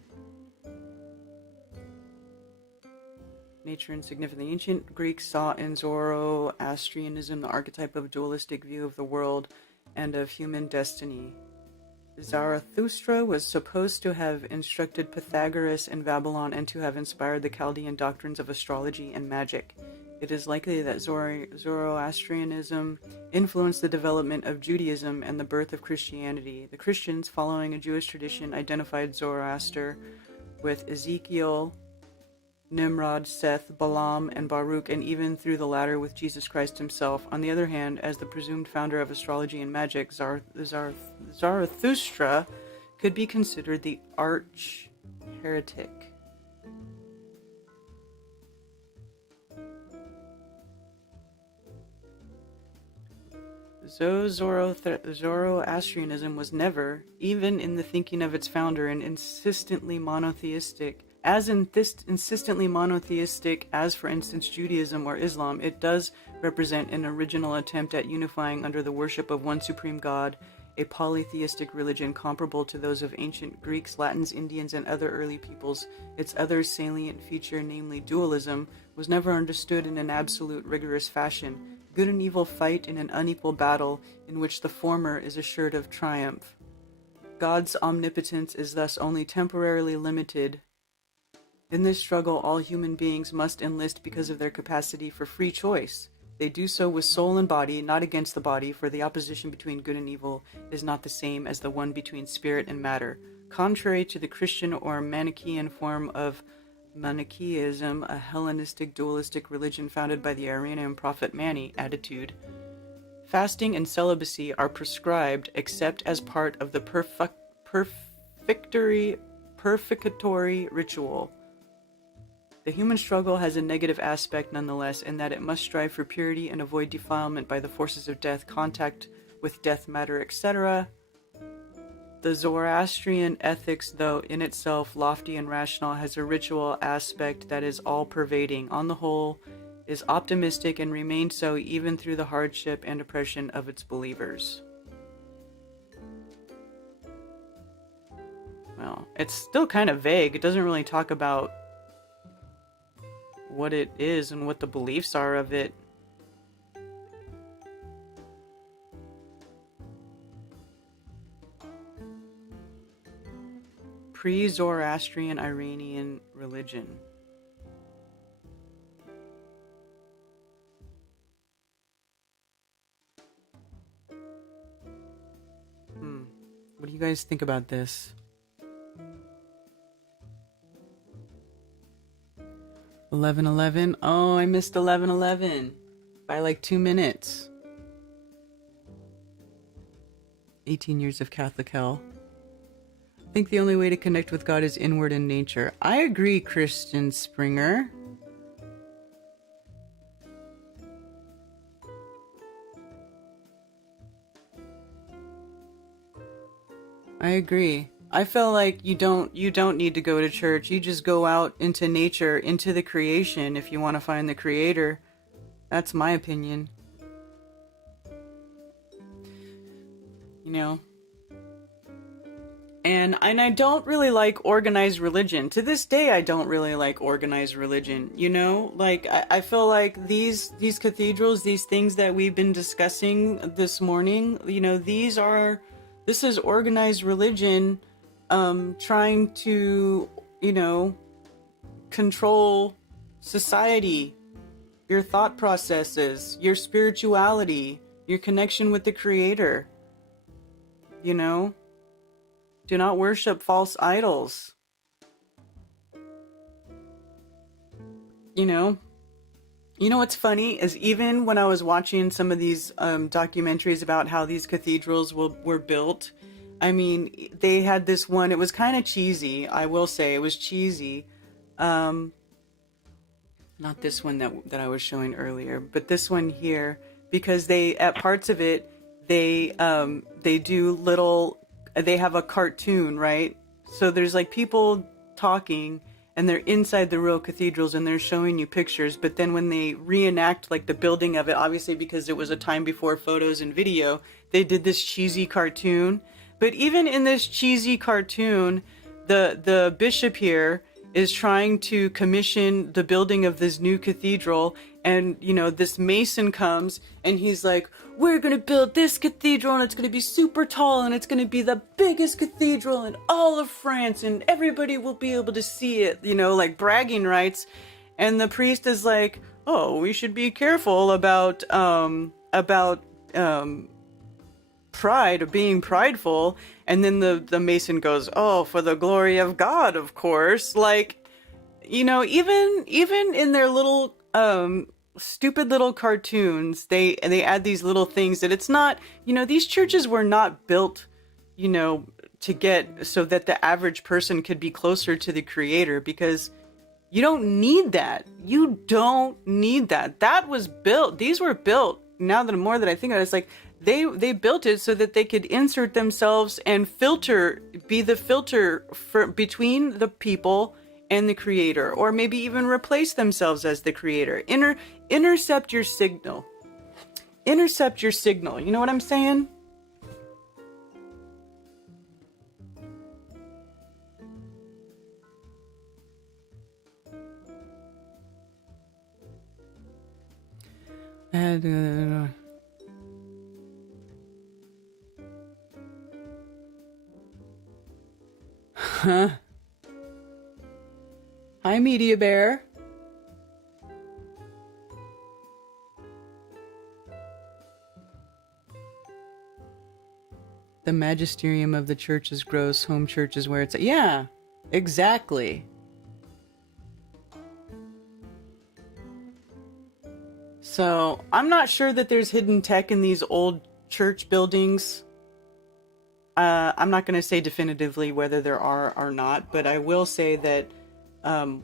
Nature and significance. The ancient Greeks saw in Zoroastrianism the archetype of a dualistic view of the world and of human destiny. Zarathustra was supposed to have instructed Pythagoras in Babylon and to have inspired the Chaldean doctrines of astrology and magic. It is likely that Zoroastrianism influenced the development of Judaism and the birth of Christianity. The Christians, following a Jewish tradition, identified Zoroaster with Ezekiel, Nimrod, Seth, Balaam, and Baruch, and even through the latter with Jesus Christ himself. On the other hand, as the presumed founder of astrology and magic, Zarathustra could be considered the arch heretic. Zoroastrianism was never, even in the thinking of its founder, insistently monotheistic, as, for instance, Judaism or Islam. It does represent an original attempt at unifying under the worship of one supreme God, a polytheistic religion comparable to those of ancient Greeks, Latins, Indians, and other early peoples. Its other salient feature, namely dualism, was never understood in an absolute, rigorous fashion. Good and evil fight in an unequal battle in which the former is assured of triumph. God's omnipotence is thus only temporarily limited. In this struggle, all human beings must enlist because of their capacity for free choice. They do so with soul and body, not against the body, for the opposition between good and evil is not the same as the one between spirit and matter. Contrary to the Christian or Manichaean form of Manichaeism, a Hellenistic dualistic religion founded by the Iranian prophet Mani attitude, fasting and celibacy are prescribed except as part of the purificatory ritual. The human struggle has a negative aspect nonetheless, in that it must strive for purity and avoid defilement by the forces of death, contact with death matter, etc. The Zoroastrian ethics, though in itself lofty and rational, has a ritual aspect that is all-pervading. On the whole, is optimistic and remains so even through the hardship and oppression of its believers. Well, it's still kind of vague. It doesn't really talk about what it is and what the beliefs are of it. Pre-Zoroastrian Iranian religion. What do you guys think about this? 11:11. Oh, I missed 11:11 by like 2 minutes. 18 years of Catholic hell. I think the only way to connect with God is inward in nature. I agree, Christian Springer. I agree. I feel like you don't need to go to church. You just go out into nature, into the creation if you want to find the creator. That's my opinion. You know? And I don't really like organized religion. To this day, I don't really like organized religion. You know? Like, I feel like these cathedrals, these things that we've been discussing this morning, you know, this is organized religion trying to, you know, control society, your thought processes, your spirituality, your connection with the creator. You know? Do not worship false idols. You know? You know what's funny is even when I was watching some of these documentaries about how these cathedrals were built, I mean, they had this one, it was kind of cheesy, I will say, it was cheesy. Not this one that I was showing earlier, but this one here, because at parts of it, they have a cartoon, right? So there's like people talking, and they're inside the real cathedrals and they're showing you pictures, but then when they reenact like the building of it, obviously because it was a time before photos and video, they did this cheesy cartoon. But even in this cheesy cartoon, the bishop here is trying to commission the building of this new cathedral, and you know, this mason comes and he's like, we're gonna build this cathedral and it's gonna be super tall and it's gonna be the biggest cathedral in all of France and everybody will be able to see it, you know, like bragging rights. And the priest is like, oh, we should be careful about pride, or being prideful. And then the mason goes, oh, for the glory of God, of course. Like, you know, even in their little stupid little cartoons, they add these little things that it's not, you know, these churches were not built, you know, to get so that the average person could be closer to the creator, because you don't need that. You don't need that. That was built. These were built. Now that more that I think of it, it's like they built it so that they could insert themselves and be the filter between the people and the creator, or maybe even replace themselves as the creator. Intercept your signal. Intercept your signal. You know what I'm saying? Huh? Hi, Media Bear. The magisterium of the church is gross. Home church is where it's at. Yeah, exactly. So I'm not sure that there's hidden tech in these old church buildings. I'm not going to say definitively whether there are or not, but I will say that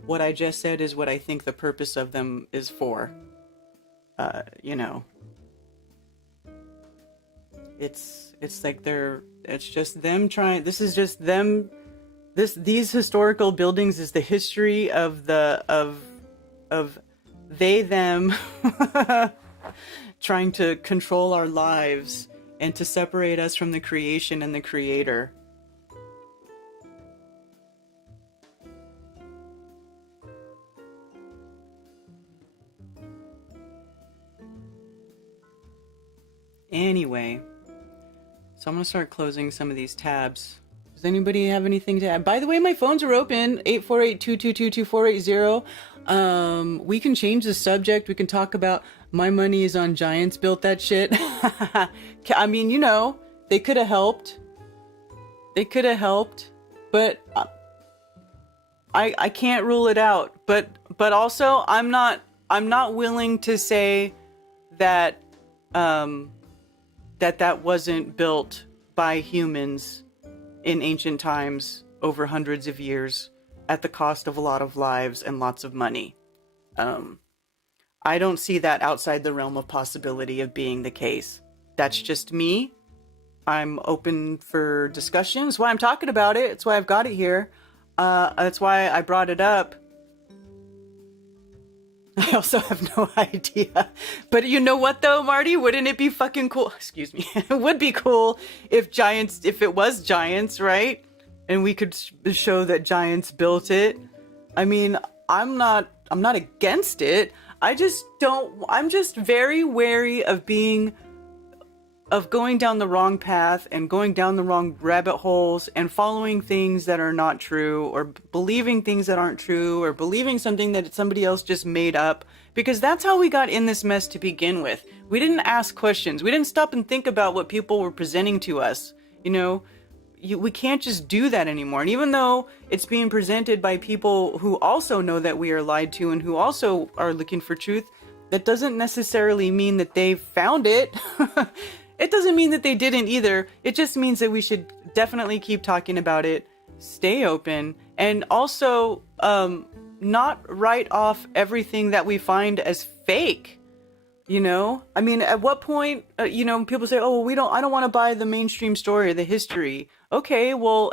what I just said is what I think the purpose of them is for. You know, it's like it's just them trying. This is just them. These historical buildings is the history of they them trying to control our lives and to separate us from the creation and the creator. Anyway, so I'm gonna start closing some of these tabs. Does anybody have anything to add? By the way, my phones are open, 848-222-2480. We can change the subject. We can talk about my money is on giants built that shit. I mean, you know, they could have helped. They could have helped, but I can't rule it out. But also, I'm not willing to say that that wasn't built by humans in ancient times over hundreds of years at the cost of a lot of lives and lots of money. I don't see that outside the realm of possibility of being the case. That's just me. I'm open for discussion. That's why I'm talking about it. That's why I've got it here. That's why I brought it up. I also have no idea. But you know what though, Marty? Wouldn't it be fucking cool? Excuse me. It would be cool if it was giants, right? And we could show that giants built it. I mean, I'm not against it. I'm just very wary of going down the wrong path and going down the wrong rabbit holes and following things that are not true or believing things that aren't true or believing something that somebody else just made up, because that's how we got in this mess to begin with. We didn't ask questions. We didn't stop and think about what people were presenting to us. You know, we can't just do that anymore. And even though it's being presented by people who also know that we are lied to and who also are looking for truth, that doesn't necessarily mean that they found it. It doesn't mean that they didn't either. It just means that we should definitely keep talking about it, stay open, and also not write off everything that we find as fake. You know, I mean, at what point, you know, people say, "Oh, well, I don't want to buy the mainstream story or the history." Okay, well,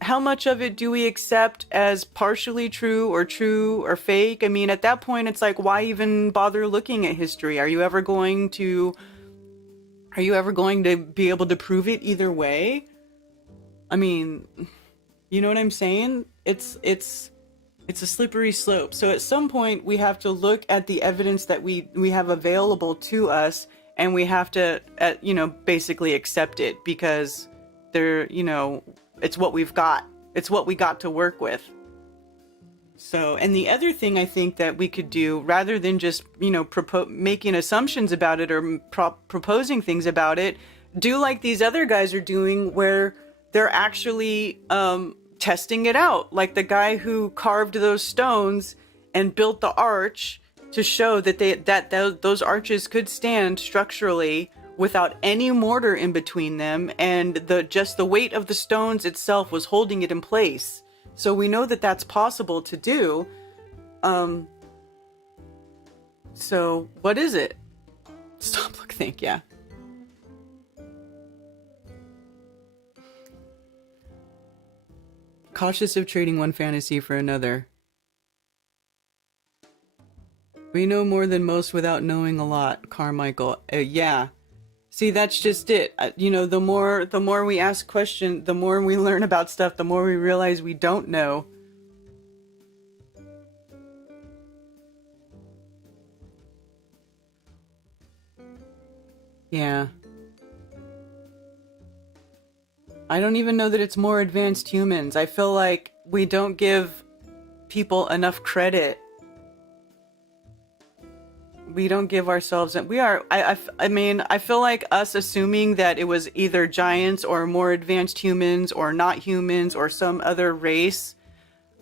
how much of it do we accept as partially true or fake? I mean, at that point, it's like, why even bother looking at history? Are you ever going to be able to prove it either way? I mean, you know what I'm saying? It's a slippery slope. So at some point, we have to look at the evidence that we have available to us, and we have to, basically accept it, because it's what we've got. It's what we got to work with. So, and the other thing I think that we could do, rather than just, making assumptions about it or proposing things about it, do like these other guys are doing, where they're actually testing it out. Like the guy who carved those stones and built the arch to show that those arches could stand structurally without any mortar in between them, and the weight of the stones itself was holding it in place. So we know that that's possible to do. So what is it? Stop, look, think, yeah. Cautious of trading one fantasy for another. We know more than most without knowing a lot, Carmichael. Yeah. See, that's just it. The more we ask questions, the more we learn about stuff, the more we realize we don't know. Yeah. I don't even know that it's more advanced humans. I feel like we don't give people enough credit. don't give ourselves, I mean, I feel like us assuming that it was either giants or more advanced humans or not humans or some other race.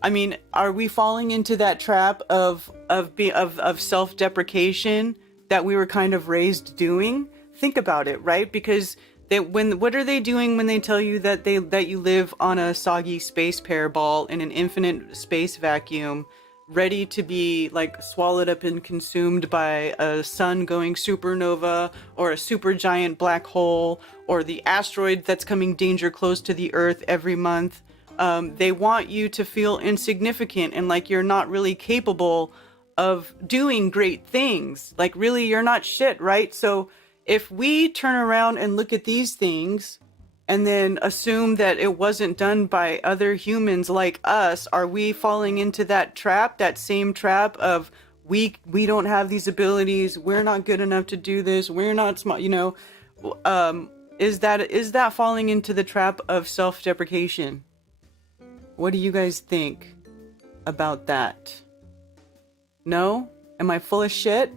I mean, are we falling into that trap of self-deprecation that we were kind of raised doing? Think about it, right? Because what are they doing when they tell you that you live on a soggy space pear ball in an infinite space vacuum, ready to be like swallowed up and consumed by a sun going supernova or a supergiant black hole or the asteroid that's coming danger close to the Earth every month? They want you to feel insignificant and like you're not really capable of doing great things. Like, really, you're not shit, right? So if we turn around and look at these things and then assume that it wasn't done by other humans like us, are we falling into that trap, that same trap of we don't have these abilities, we're not good enough to do this, we're not smart, is that falling into the trap of self-deprecation? What do you guys think about that? No? Am I full of shit?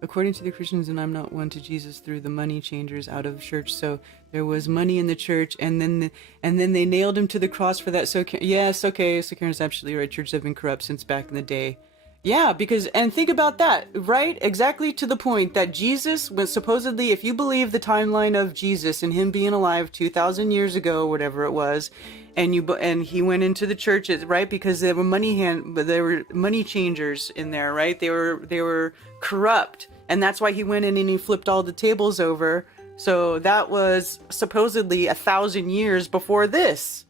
According to the Christians, and I'm not one, to Jesus threw the money changers out of church. So there was money in the church, and then they nailed him to the cross for that. So yes, okay. So Karen's absolutely right. Churches have been corrupt since back in the day. Yeah, and think about that, right? Exactly to the point that Jesus was supposedly, if you believe the timeline of Jesus and him being alive 2,000 years ago, whatever it was, and he went into the churches, right? Because there were money changers in there, right? They were corrupt, and that's why he went in and he flipped all the tables over. So that was supposedly 1,000 years before this.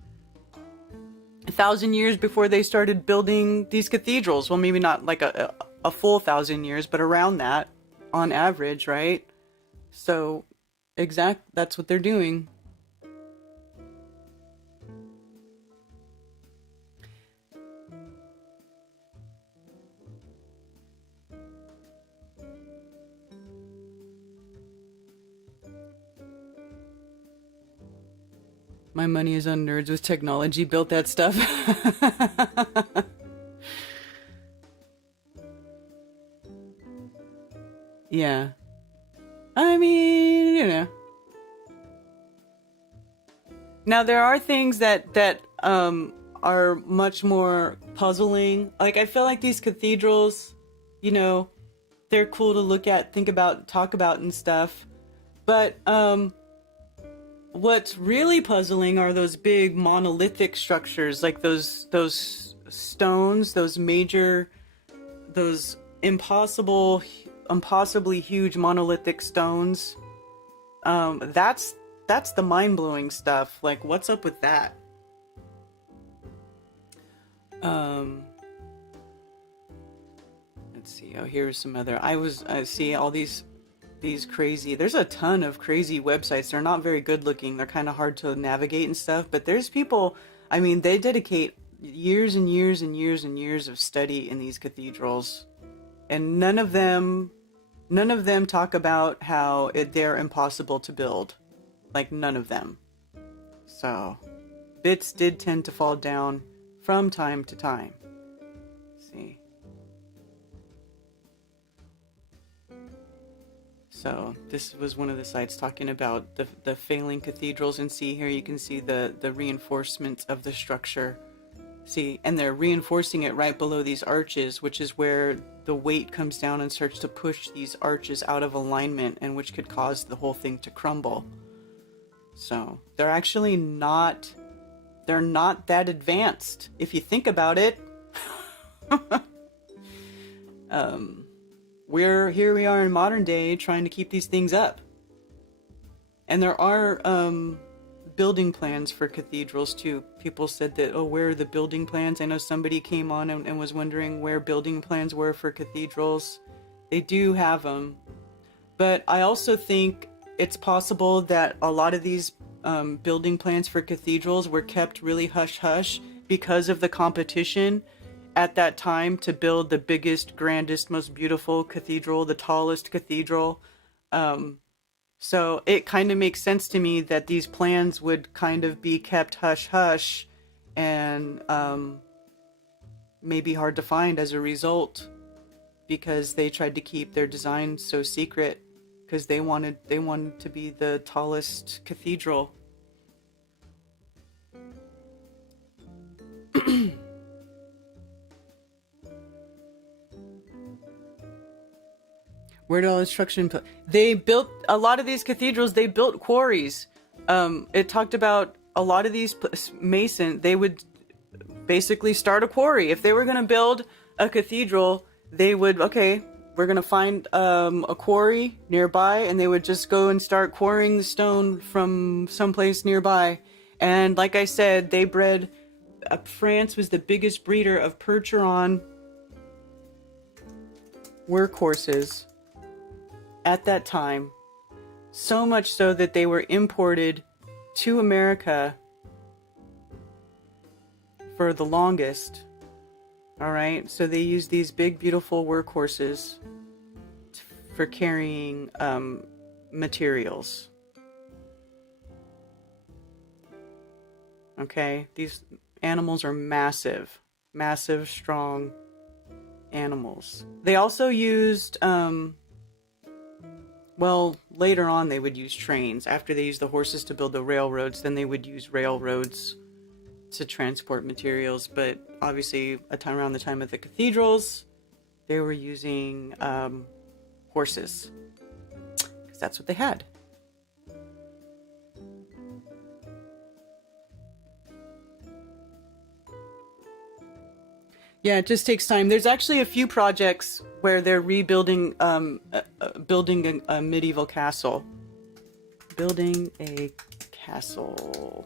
1,000 years before they started building these cathedrals. Well, maybe not like a full 1,000 years, but around that on average, right? So that's what they're doing. My money is on nerds with technology built that stuff. Yeah. I mean, Now there are things that are much more puzzling. Like, I feel like these cathedrals, they're cool to look at, think about, talk about and stuff. But what's really puzzling are those big monolithic structures, like those stones, those impossibly huge monolithic stones. That's the mind-blowing stuff. Like, what's up with that? Let's see. Oh, here's some other. I see all these crazy, there's a ton of crazy websites. They're not very good looking, they're kind of hard to navigate and stuff, but there's people, I mean, they dedicate years and years and years and years of study in these cathedrals, and none of them talk about how they're impossible to build. Like, none of them. So bits did tend to fall down from time to time. Let's see. So this was one of the sites talking about the failing cathedrals, and see here you can see the reinforcements of the structure. See, and they're reinforcing it right below these arches, which is where the weight comes down and starts to push these arches out of alignment, and which could cause the whole thing to crumble. So they're actually not that advanced if you think about it. Here we are in modern day trying to keep these things up. And there are building plans for cathedrals too. People said that, oh, where are the building plans? I know somebody came on and was wondering where building plans were for cathedrals. They do have them. But I also think it's possible that a lot of these building plans for cathedrals were kept really hush-hush because of the competition at that time to build the biggest, grandest, most beautiful cathedral, the tallest cathedral. So it kind of makes sense to me that these plans would kind of be kept hush-hush and may be hard to find as a result, because they tried to keep their design so secret because they wanted to be the tallest cathedral. Where did all destruction? They built a lot of these cathedrals. They built quarries. It talked about a lot of these mason. They would basically start a quarry if they were going to build a cathedral. They would, okay, we're going to find a quarry nearby, and they would just go and start quarrying the stone from someplace nearby. And like I said, they bred. France was the biggest breeder of Percheron workhorses at that time, so much so that they were imported to America for the longest. All right, so they used these big, beautiful workhorses for carrying materials. Okay, these animals are massive, massive, strong animals. They also used, well, later on they would use trains. After they used the horses to build the railroads, then they would use railroads to transport materials. But obviously, around the time of the cathedrals, they were using horses, because that's what they had. Yeah, it just takes time. There's actually a few projects where they're rebuilding, building a medieval castle. Building a castle.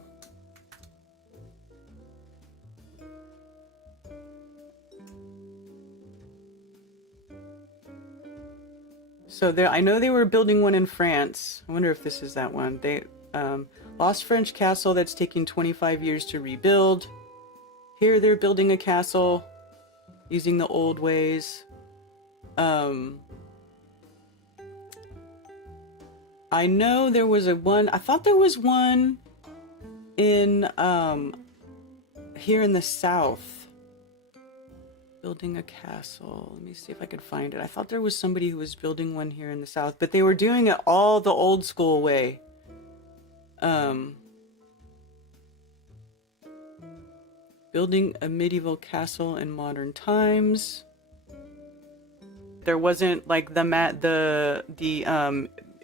So there, I know they were building one in France. I wonder if this is that one. They lost French castle that's taking 25 years to rebuild. Here they're building a castle using the old ways. I know there was one. I thought there was one in here in the south. Building a castle. Let me see if I could find it. I thought there was somebody who was building one here in the south, but they were doing it all the old school way. Building a medieval castle in modern times. There wasn't like the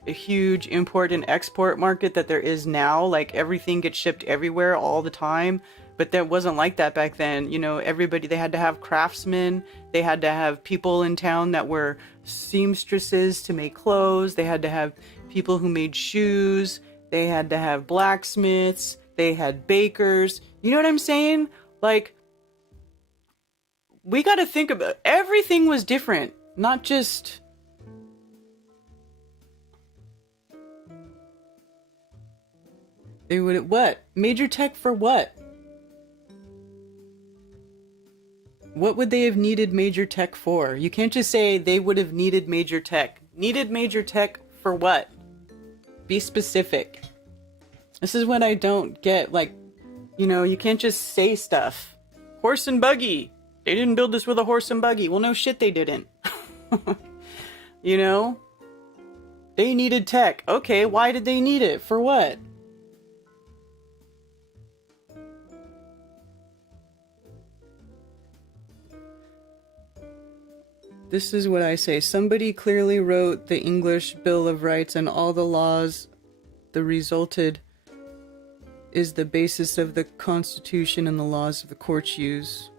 huge import and export market that there is now. Like everything gets shipped everywhere all the time. But that wasn't like that back then. You know, everybody, they had to have craftsmen. They had to have people in town that were seamstresses to make clothes. They had to have people who made shoes. They had to have blacksmiths. They had bakers. You know what I'm saying? Like, we got to think about everything was different. Not just... They would... What? Major tech for what? What would they have needed major tech for? You can't just say they would have needed major tech. Needed major tech for what? Be specific. This is what I don't get. Like, you know, you can't just say stuff. Horse and buggy. They didn't build this with a horse and buggy. Well, no shit, they didn't. You know? They needed tech. Okay, why did they need it? For what? This is what I say. Somebody clearly wrote the English Bill of Rights, and all the laws that resulted is the basis of the Constitution and the laws of the courts use.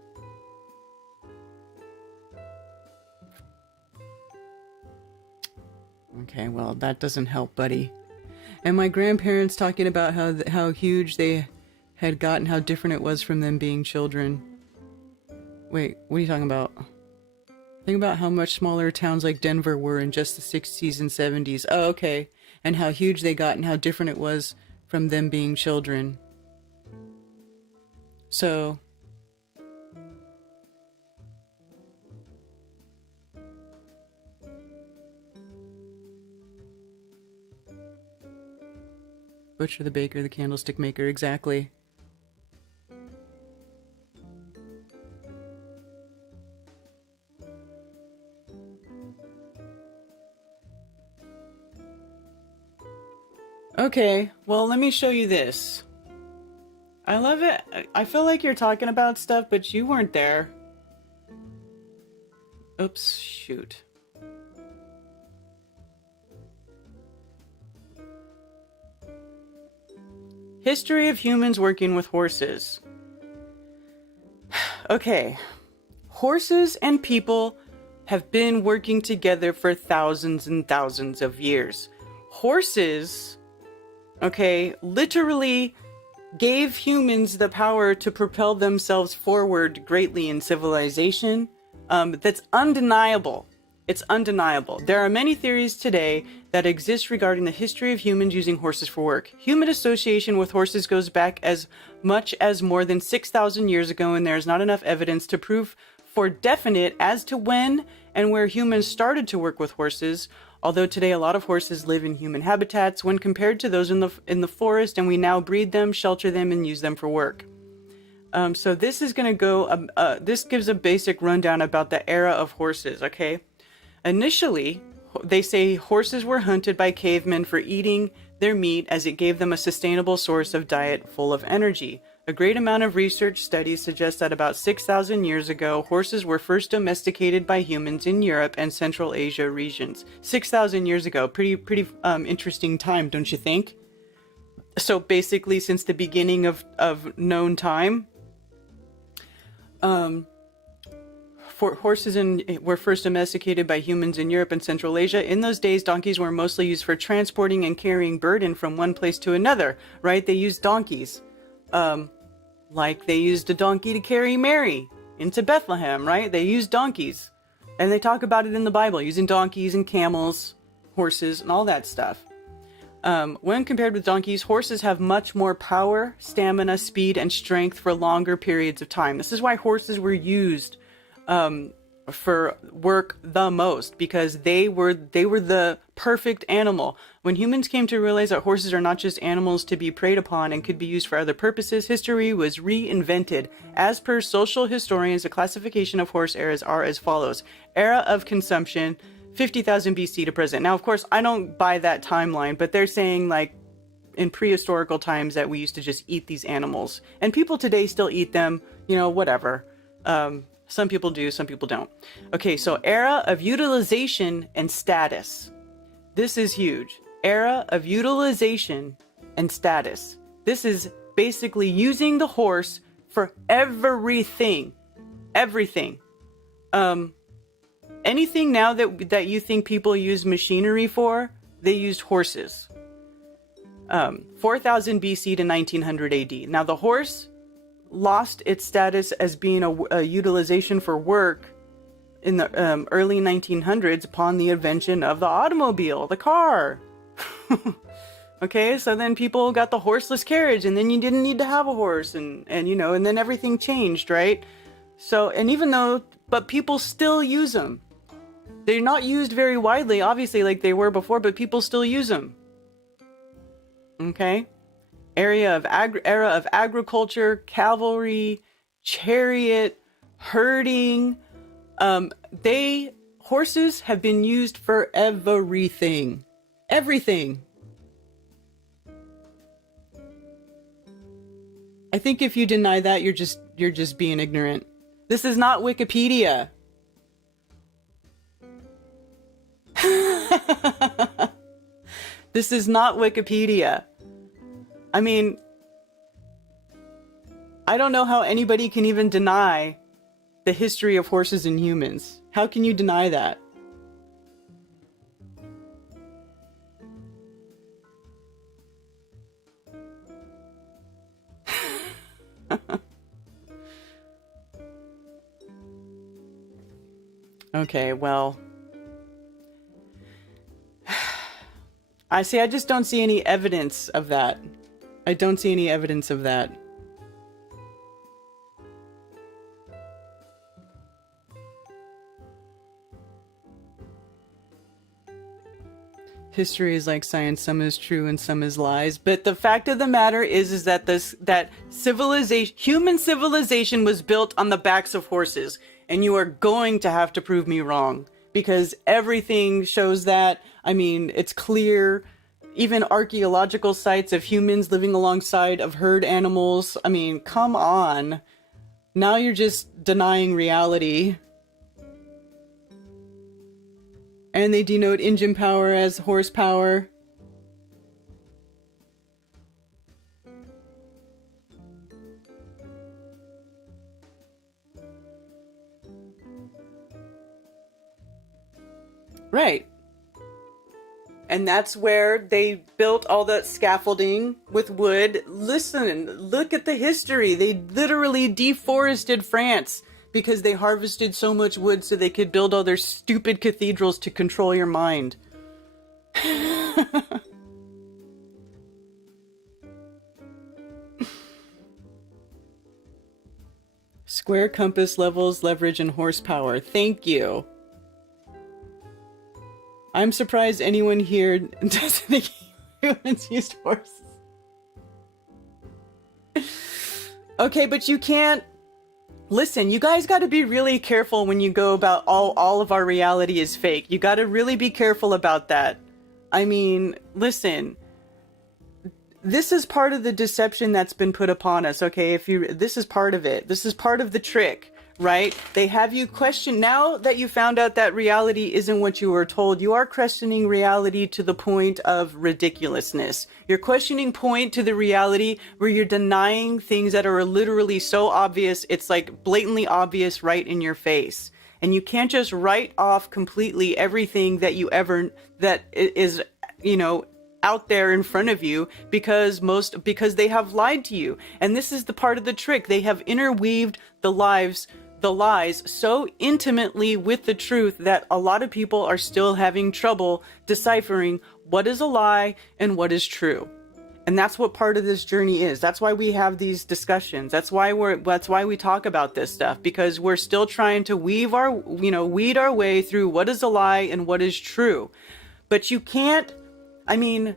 Okay, well, that doesn't help, buddy. And my grandparents talking about how huge they had gotten, how different it was from them being children. Wait, what are you talking about? Think about how much smaller towns like Denver were in just the 60s and 70s. Oh, okay. And how huge they got and how different it was from them being children. So... Butcher, the baker, the candlestick maker, exactly. Okay, well, let me show you this. I love it. I feel like you're talking about stuff, but you weren't there. Oops, shoot. History of humans working with horses. Okay. Horses and people have been working together for thousands and thousands of years. Horses, okay, literally gave humans the power to propel themselves forward greatly in civilization. That's undeniable. It's undeniable. There are many theories today that exist regarding the history of humans using horses for work. Human association with horses goes back as much as more than 6,000 years ago, and there is not enough evidence to prove for definite as to when and where humans started to work with horses. Although today a lot of horses live in human habitats when compared to those in the forest, and we now breed them, shelter them, and use them for work. So this is going to go, this gives a basic rundown about the era of horses, okay? Initially, they say horses were hunted by cavemen for eating their meat as it gave them a sustainable source of diet full of energy. A great amount of research studies suggest that about 6,000 years ago, horses were first domesticated by humans in Europe and Central Asia regions. 6,000 years ago, pretty interesting time, don't you think? So basically, since the beginning of known time, horses were first domesticated by humans in Europe and Central Asia. In those days, donkeys were mostly used for transporting and carrying burden from one place to another, right? They used donkeys. Like they used a donkey to carry Mary into Bethlehem, right? They used donkeys. And they talk about it in the Bible, using donkeys and camels, horses, and all that stuff. When compared with donkeys, horses have much more power, stamina, speed, and strength for longer periods of time. This is why horses were used for work the most, because they were the perfect animal. When humans came to realize that horses are not just animals to be preyed upon and could be used for other purposes, history was reinvented. As per social historians, the classification of horse eras are as follows. Era of consumption, 50,000 BC to present. Now, of course, I don't buy that timeline, but they're saying like in prehistorical times that we used to just eat these animals. And people today still eat them, you know, whatever. Some people do, some people don't. Okay, so era of utilization and status. This is huge. Era of utilization and status. This is basically using the horse for everything. Everything. Anything now that you think people use machinery for, they used horses. 4000 BC to 1900 AD. Now the horse lost its status as being a utilization for work in the early 1900s upon the invention of the automobile, the car. Okay, so then people got the horseless carriage, and then you didn't need to have a horse, and you know, and then everything changed, right? So, and even though, but people still use them. They're not used very widely, obviously, like they were before, but people still use them. Okay? Era of agriculture, cavalry, chariot, herding. Horses have been used for everything. Everything. I think if you deny that, you're just being ignorant. This is not Wikipedia. This is not Wikipedia. I mean, I don't know how anybody can even deny the history of horses and humans. How can you deny that? Okay, well, I just don't see any evidence of that. I don't see any evidence of that. History is like science, some is true and some is lies. But the fact of the matter is that human civilization was built on the backs of horses, and you are going to have to prove me wrong, because everything shows that. I mean, it's clear. even archaeological sites of humans living alongside of herd animals. I mean, come on. Now you're just denying reality. And they denote engine power as horsepower. Right. And that's where they built all that scaffolding with wood. Listen, look at the history. They literally deforested France because they harvested so much wood so they could build all their stupid cathedrals to control your mind. Square compass levels, leverage, and horsepower. Thank you. I'm surprised anyone here doesn't think humans used horses. Okay, but you can't... Listen, you guys got to be really careful when you go about all of our reality is fake. You got to really be careful about that. I mean, listen... This is part of the deception that's been put upon us, okay? This is part of it. This is part of the trick, right? They have you question, now that you found out that reality isn't what you were told, you are questioning reality to the point of ridiculousness. You're questioning point to the reality where you're denying things that are literally so obvious, it's like blatantly obvious right in your face. And you can't just write off completely everything that that is, you know, out there in front of you because they have lied to you. And this is the part of the trick. They have interweaved the lies so intimately with the truth that a lot of people are still having trouble deciphering what is a lie and what is true. And that's what part of this journey is. That's why we have these discussions. That's why we talk about this stuff, because we're still trying to weed our way through what is a lie and what is true. But you can't, I mean,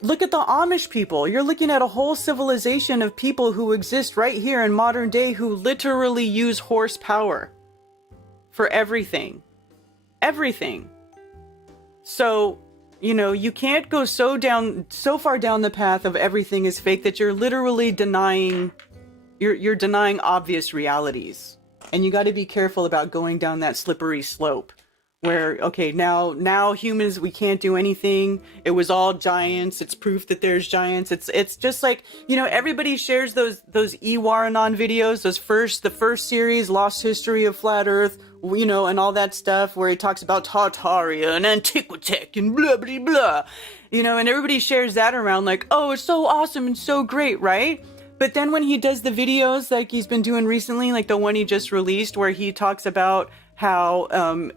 look at the Amish people. You're looking at a whole civilization of people who exist right here in modern day who literally use horsepower for everything. Everything. So, you know, you can't go so far down the path of everything is fake that you're literally denying, you're denying obvious realities. And you got to be careful about going down that slippery slope. Where, okay, now humans, we can't do anything. It was all giants. It's proof that there's giants. It's just like, you know, everybody shares those Iwaranon videos, the first series, Lost History of Flat Earth, you know, and all that stuff where he talks about Tartaria and Antiquitech and blah, blah, blah. You know, and everybody shares that around like, oh, it's so awesome and so great, right? But then when he does the videos like he's been doing recently, like the one he just released where he talks about how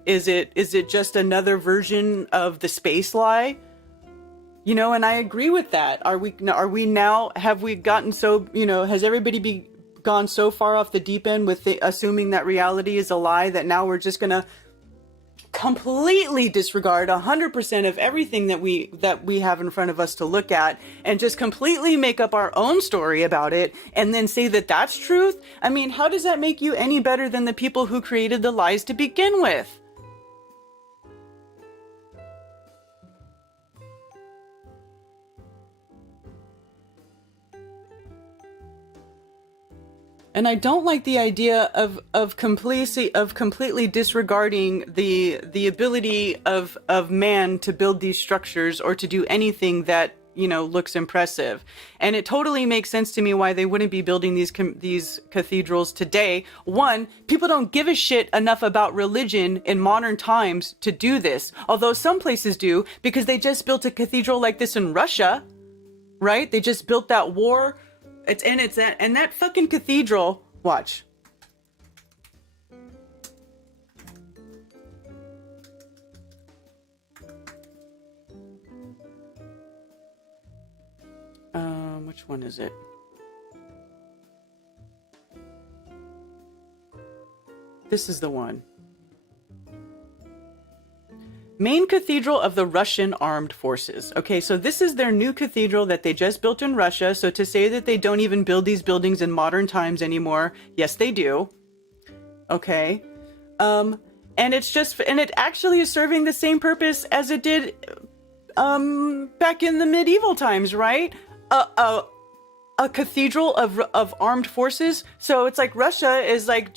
is it just another version of the space lie? You know, and I agree with that. Have we gotten so, you know, has everybody gone so far off the deep end with assuming that reality is a lie that now we're just gonna completely disregard 100% of everything that we have in front of us to look at and just completely make up our own story about it and then say that that's truth? I mean, how does that make you any better than the people who created the lies to begin with? And I don't like the idea of completely disregarding the ability of man to build these structures or to do anything that, you know, looks impressive. And it totally makes sense to me why they wouldn't be building these cathedrals today. One, people don't give a shit enough about religion in modern times to do this. Although some places do, because they just built a cathedral like this in Russia, right? They just built that war. And that fucking cathedral, watch. Which one is it? This is the one. Main Cathedral of the Russian Armed Forces. Okay, so this is their new cathedral that they just built in Russia. So to say that they don't even build these buildings in modern times anymore, yes, they do. Okay. And it actually is serving the same purpose as it did back in the medieval times, right? A cathedral of armed forces. So it's like Russia is like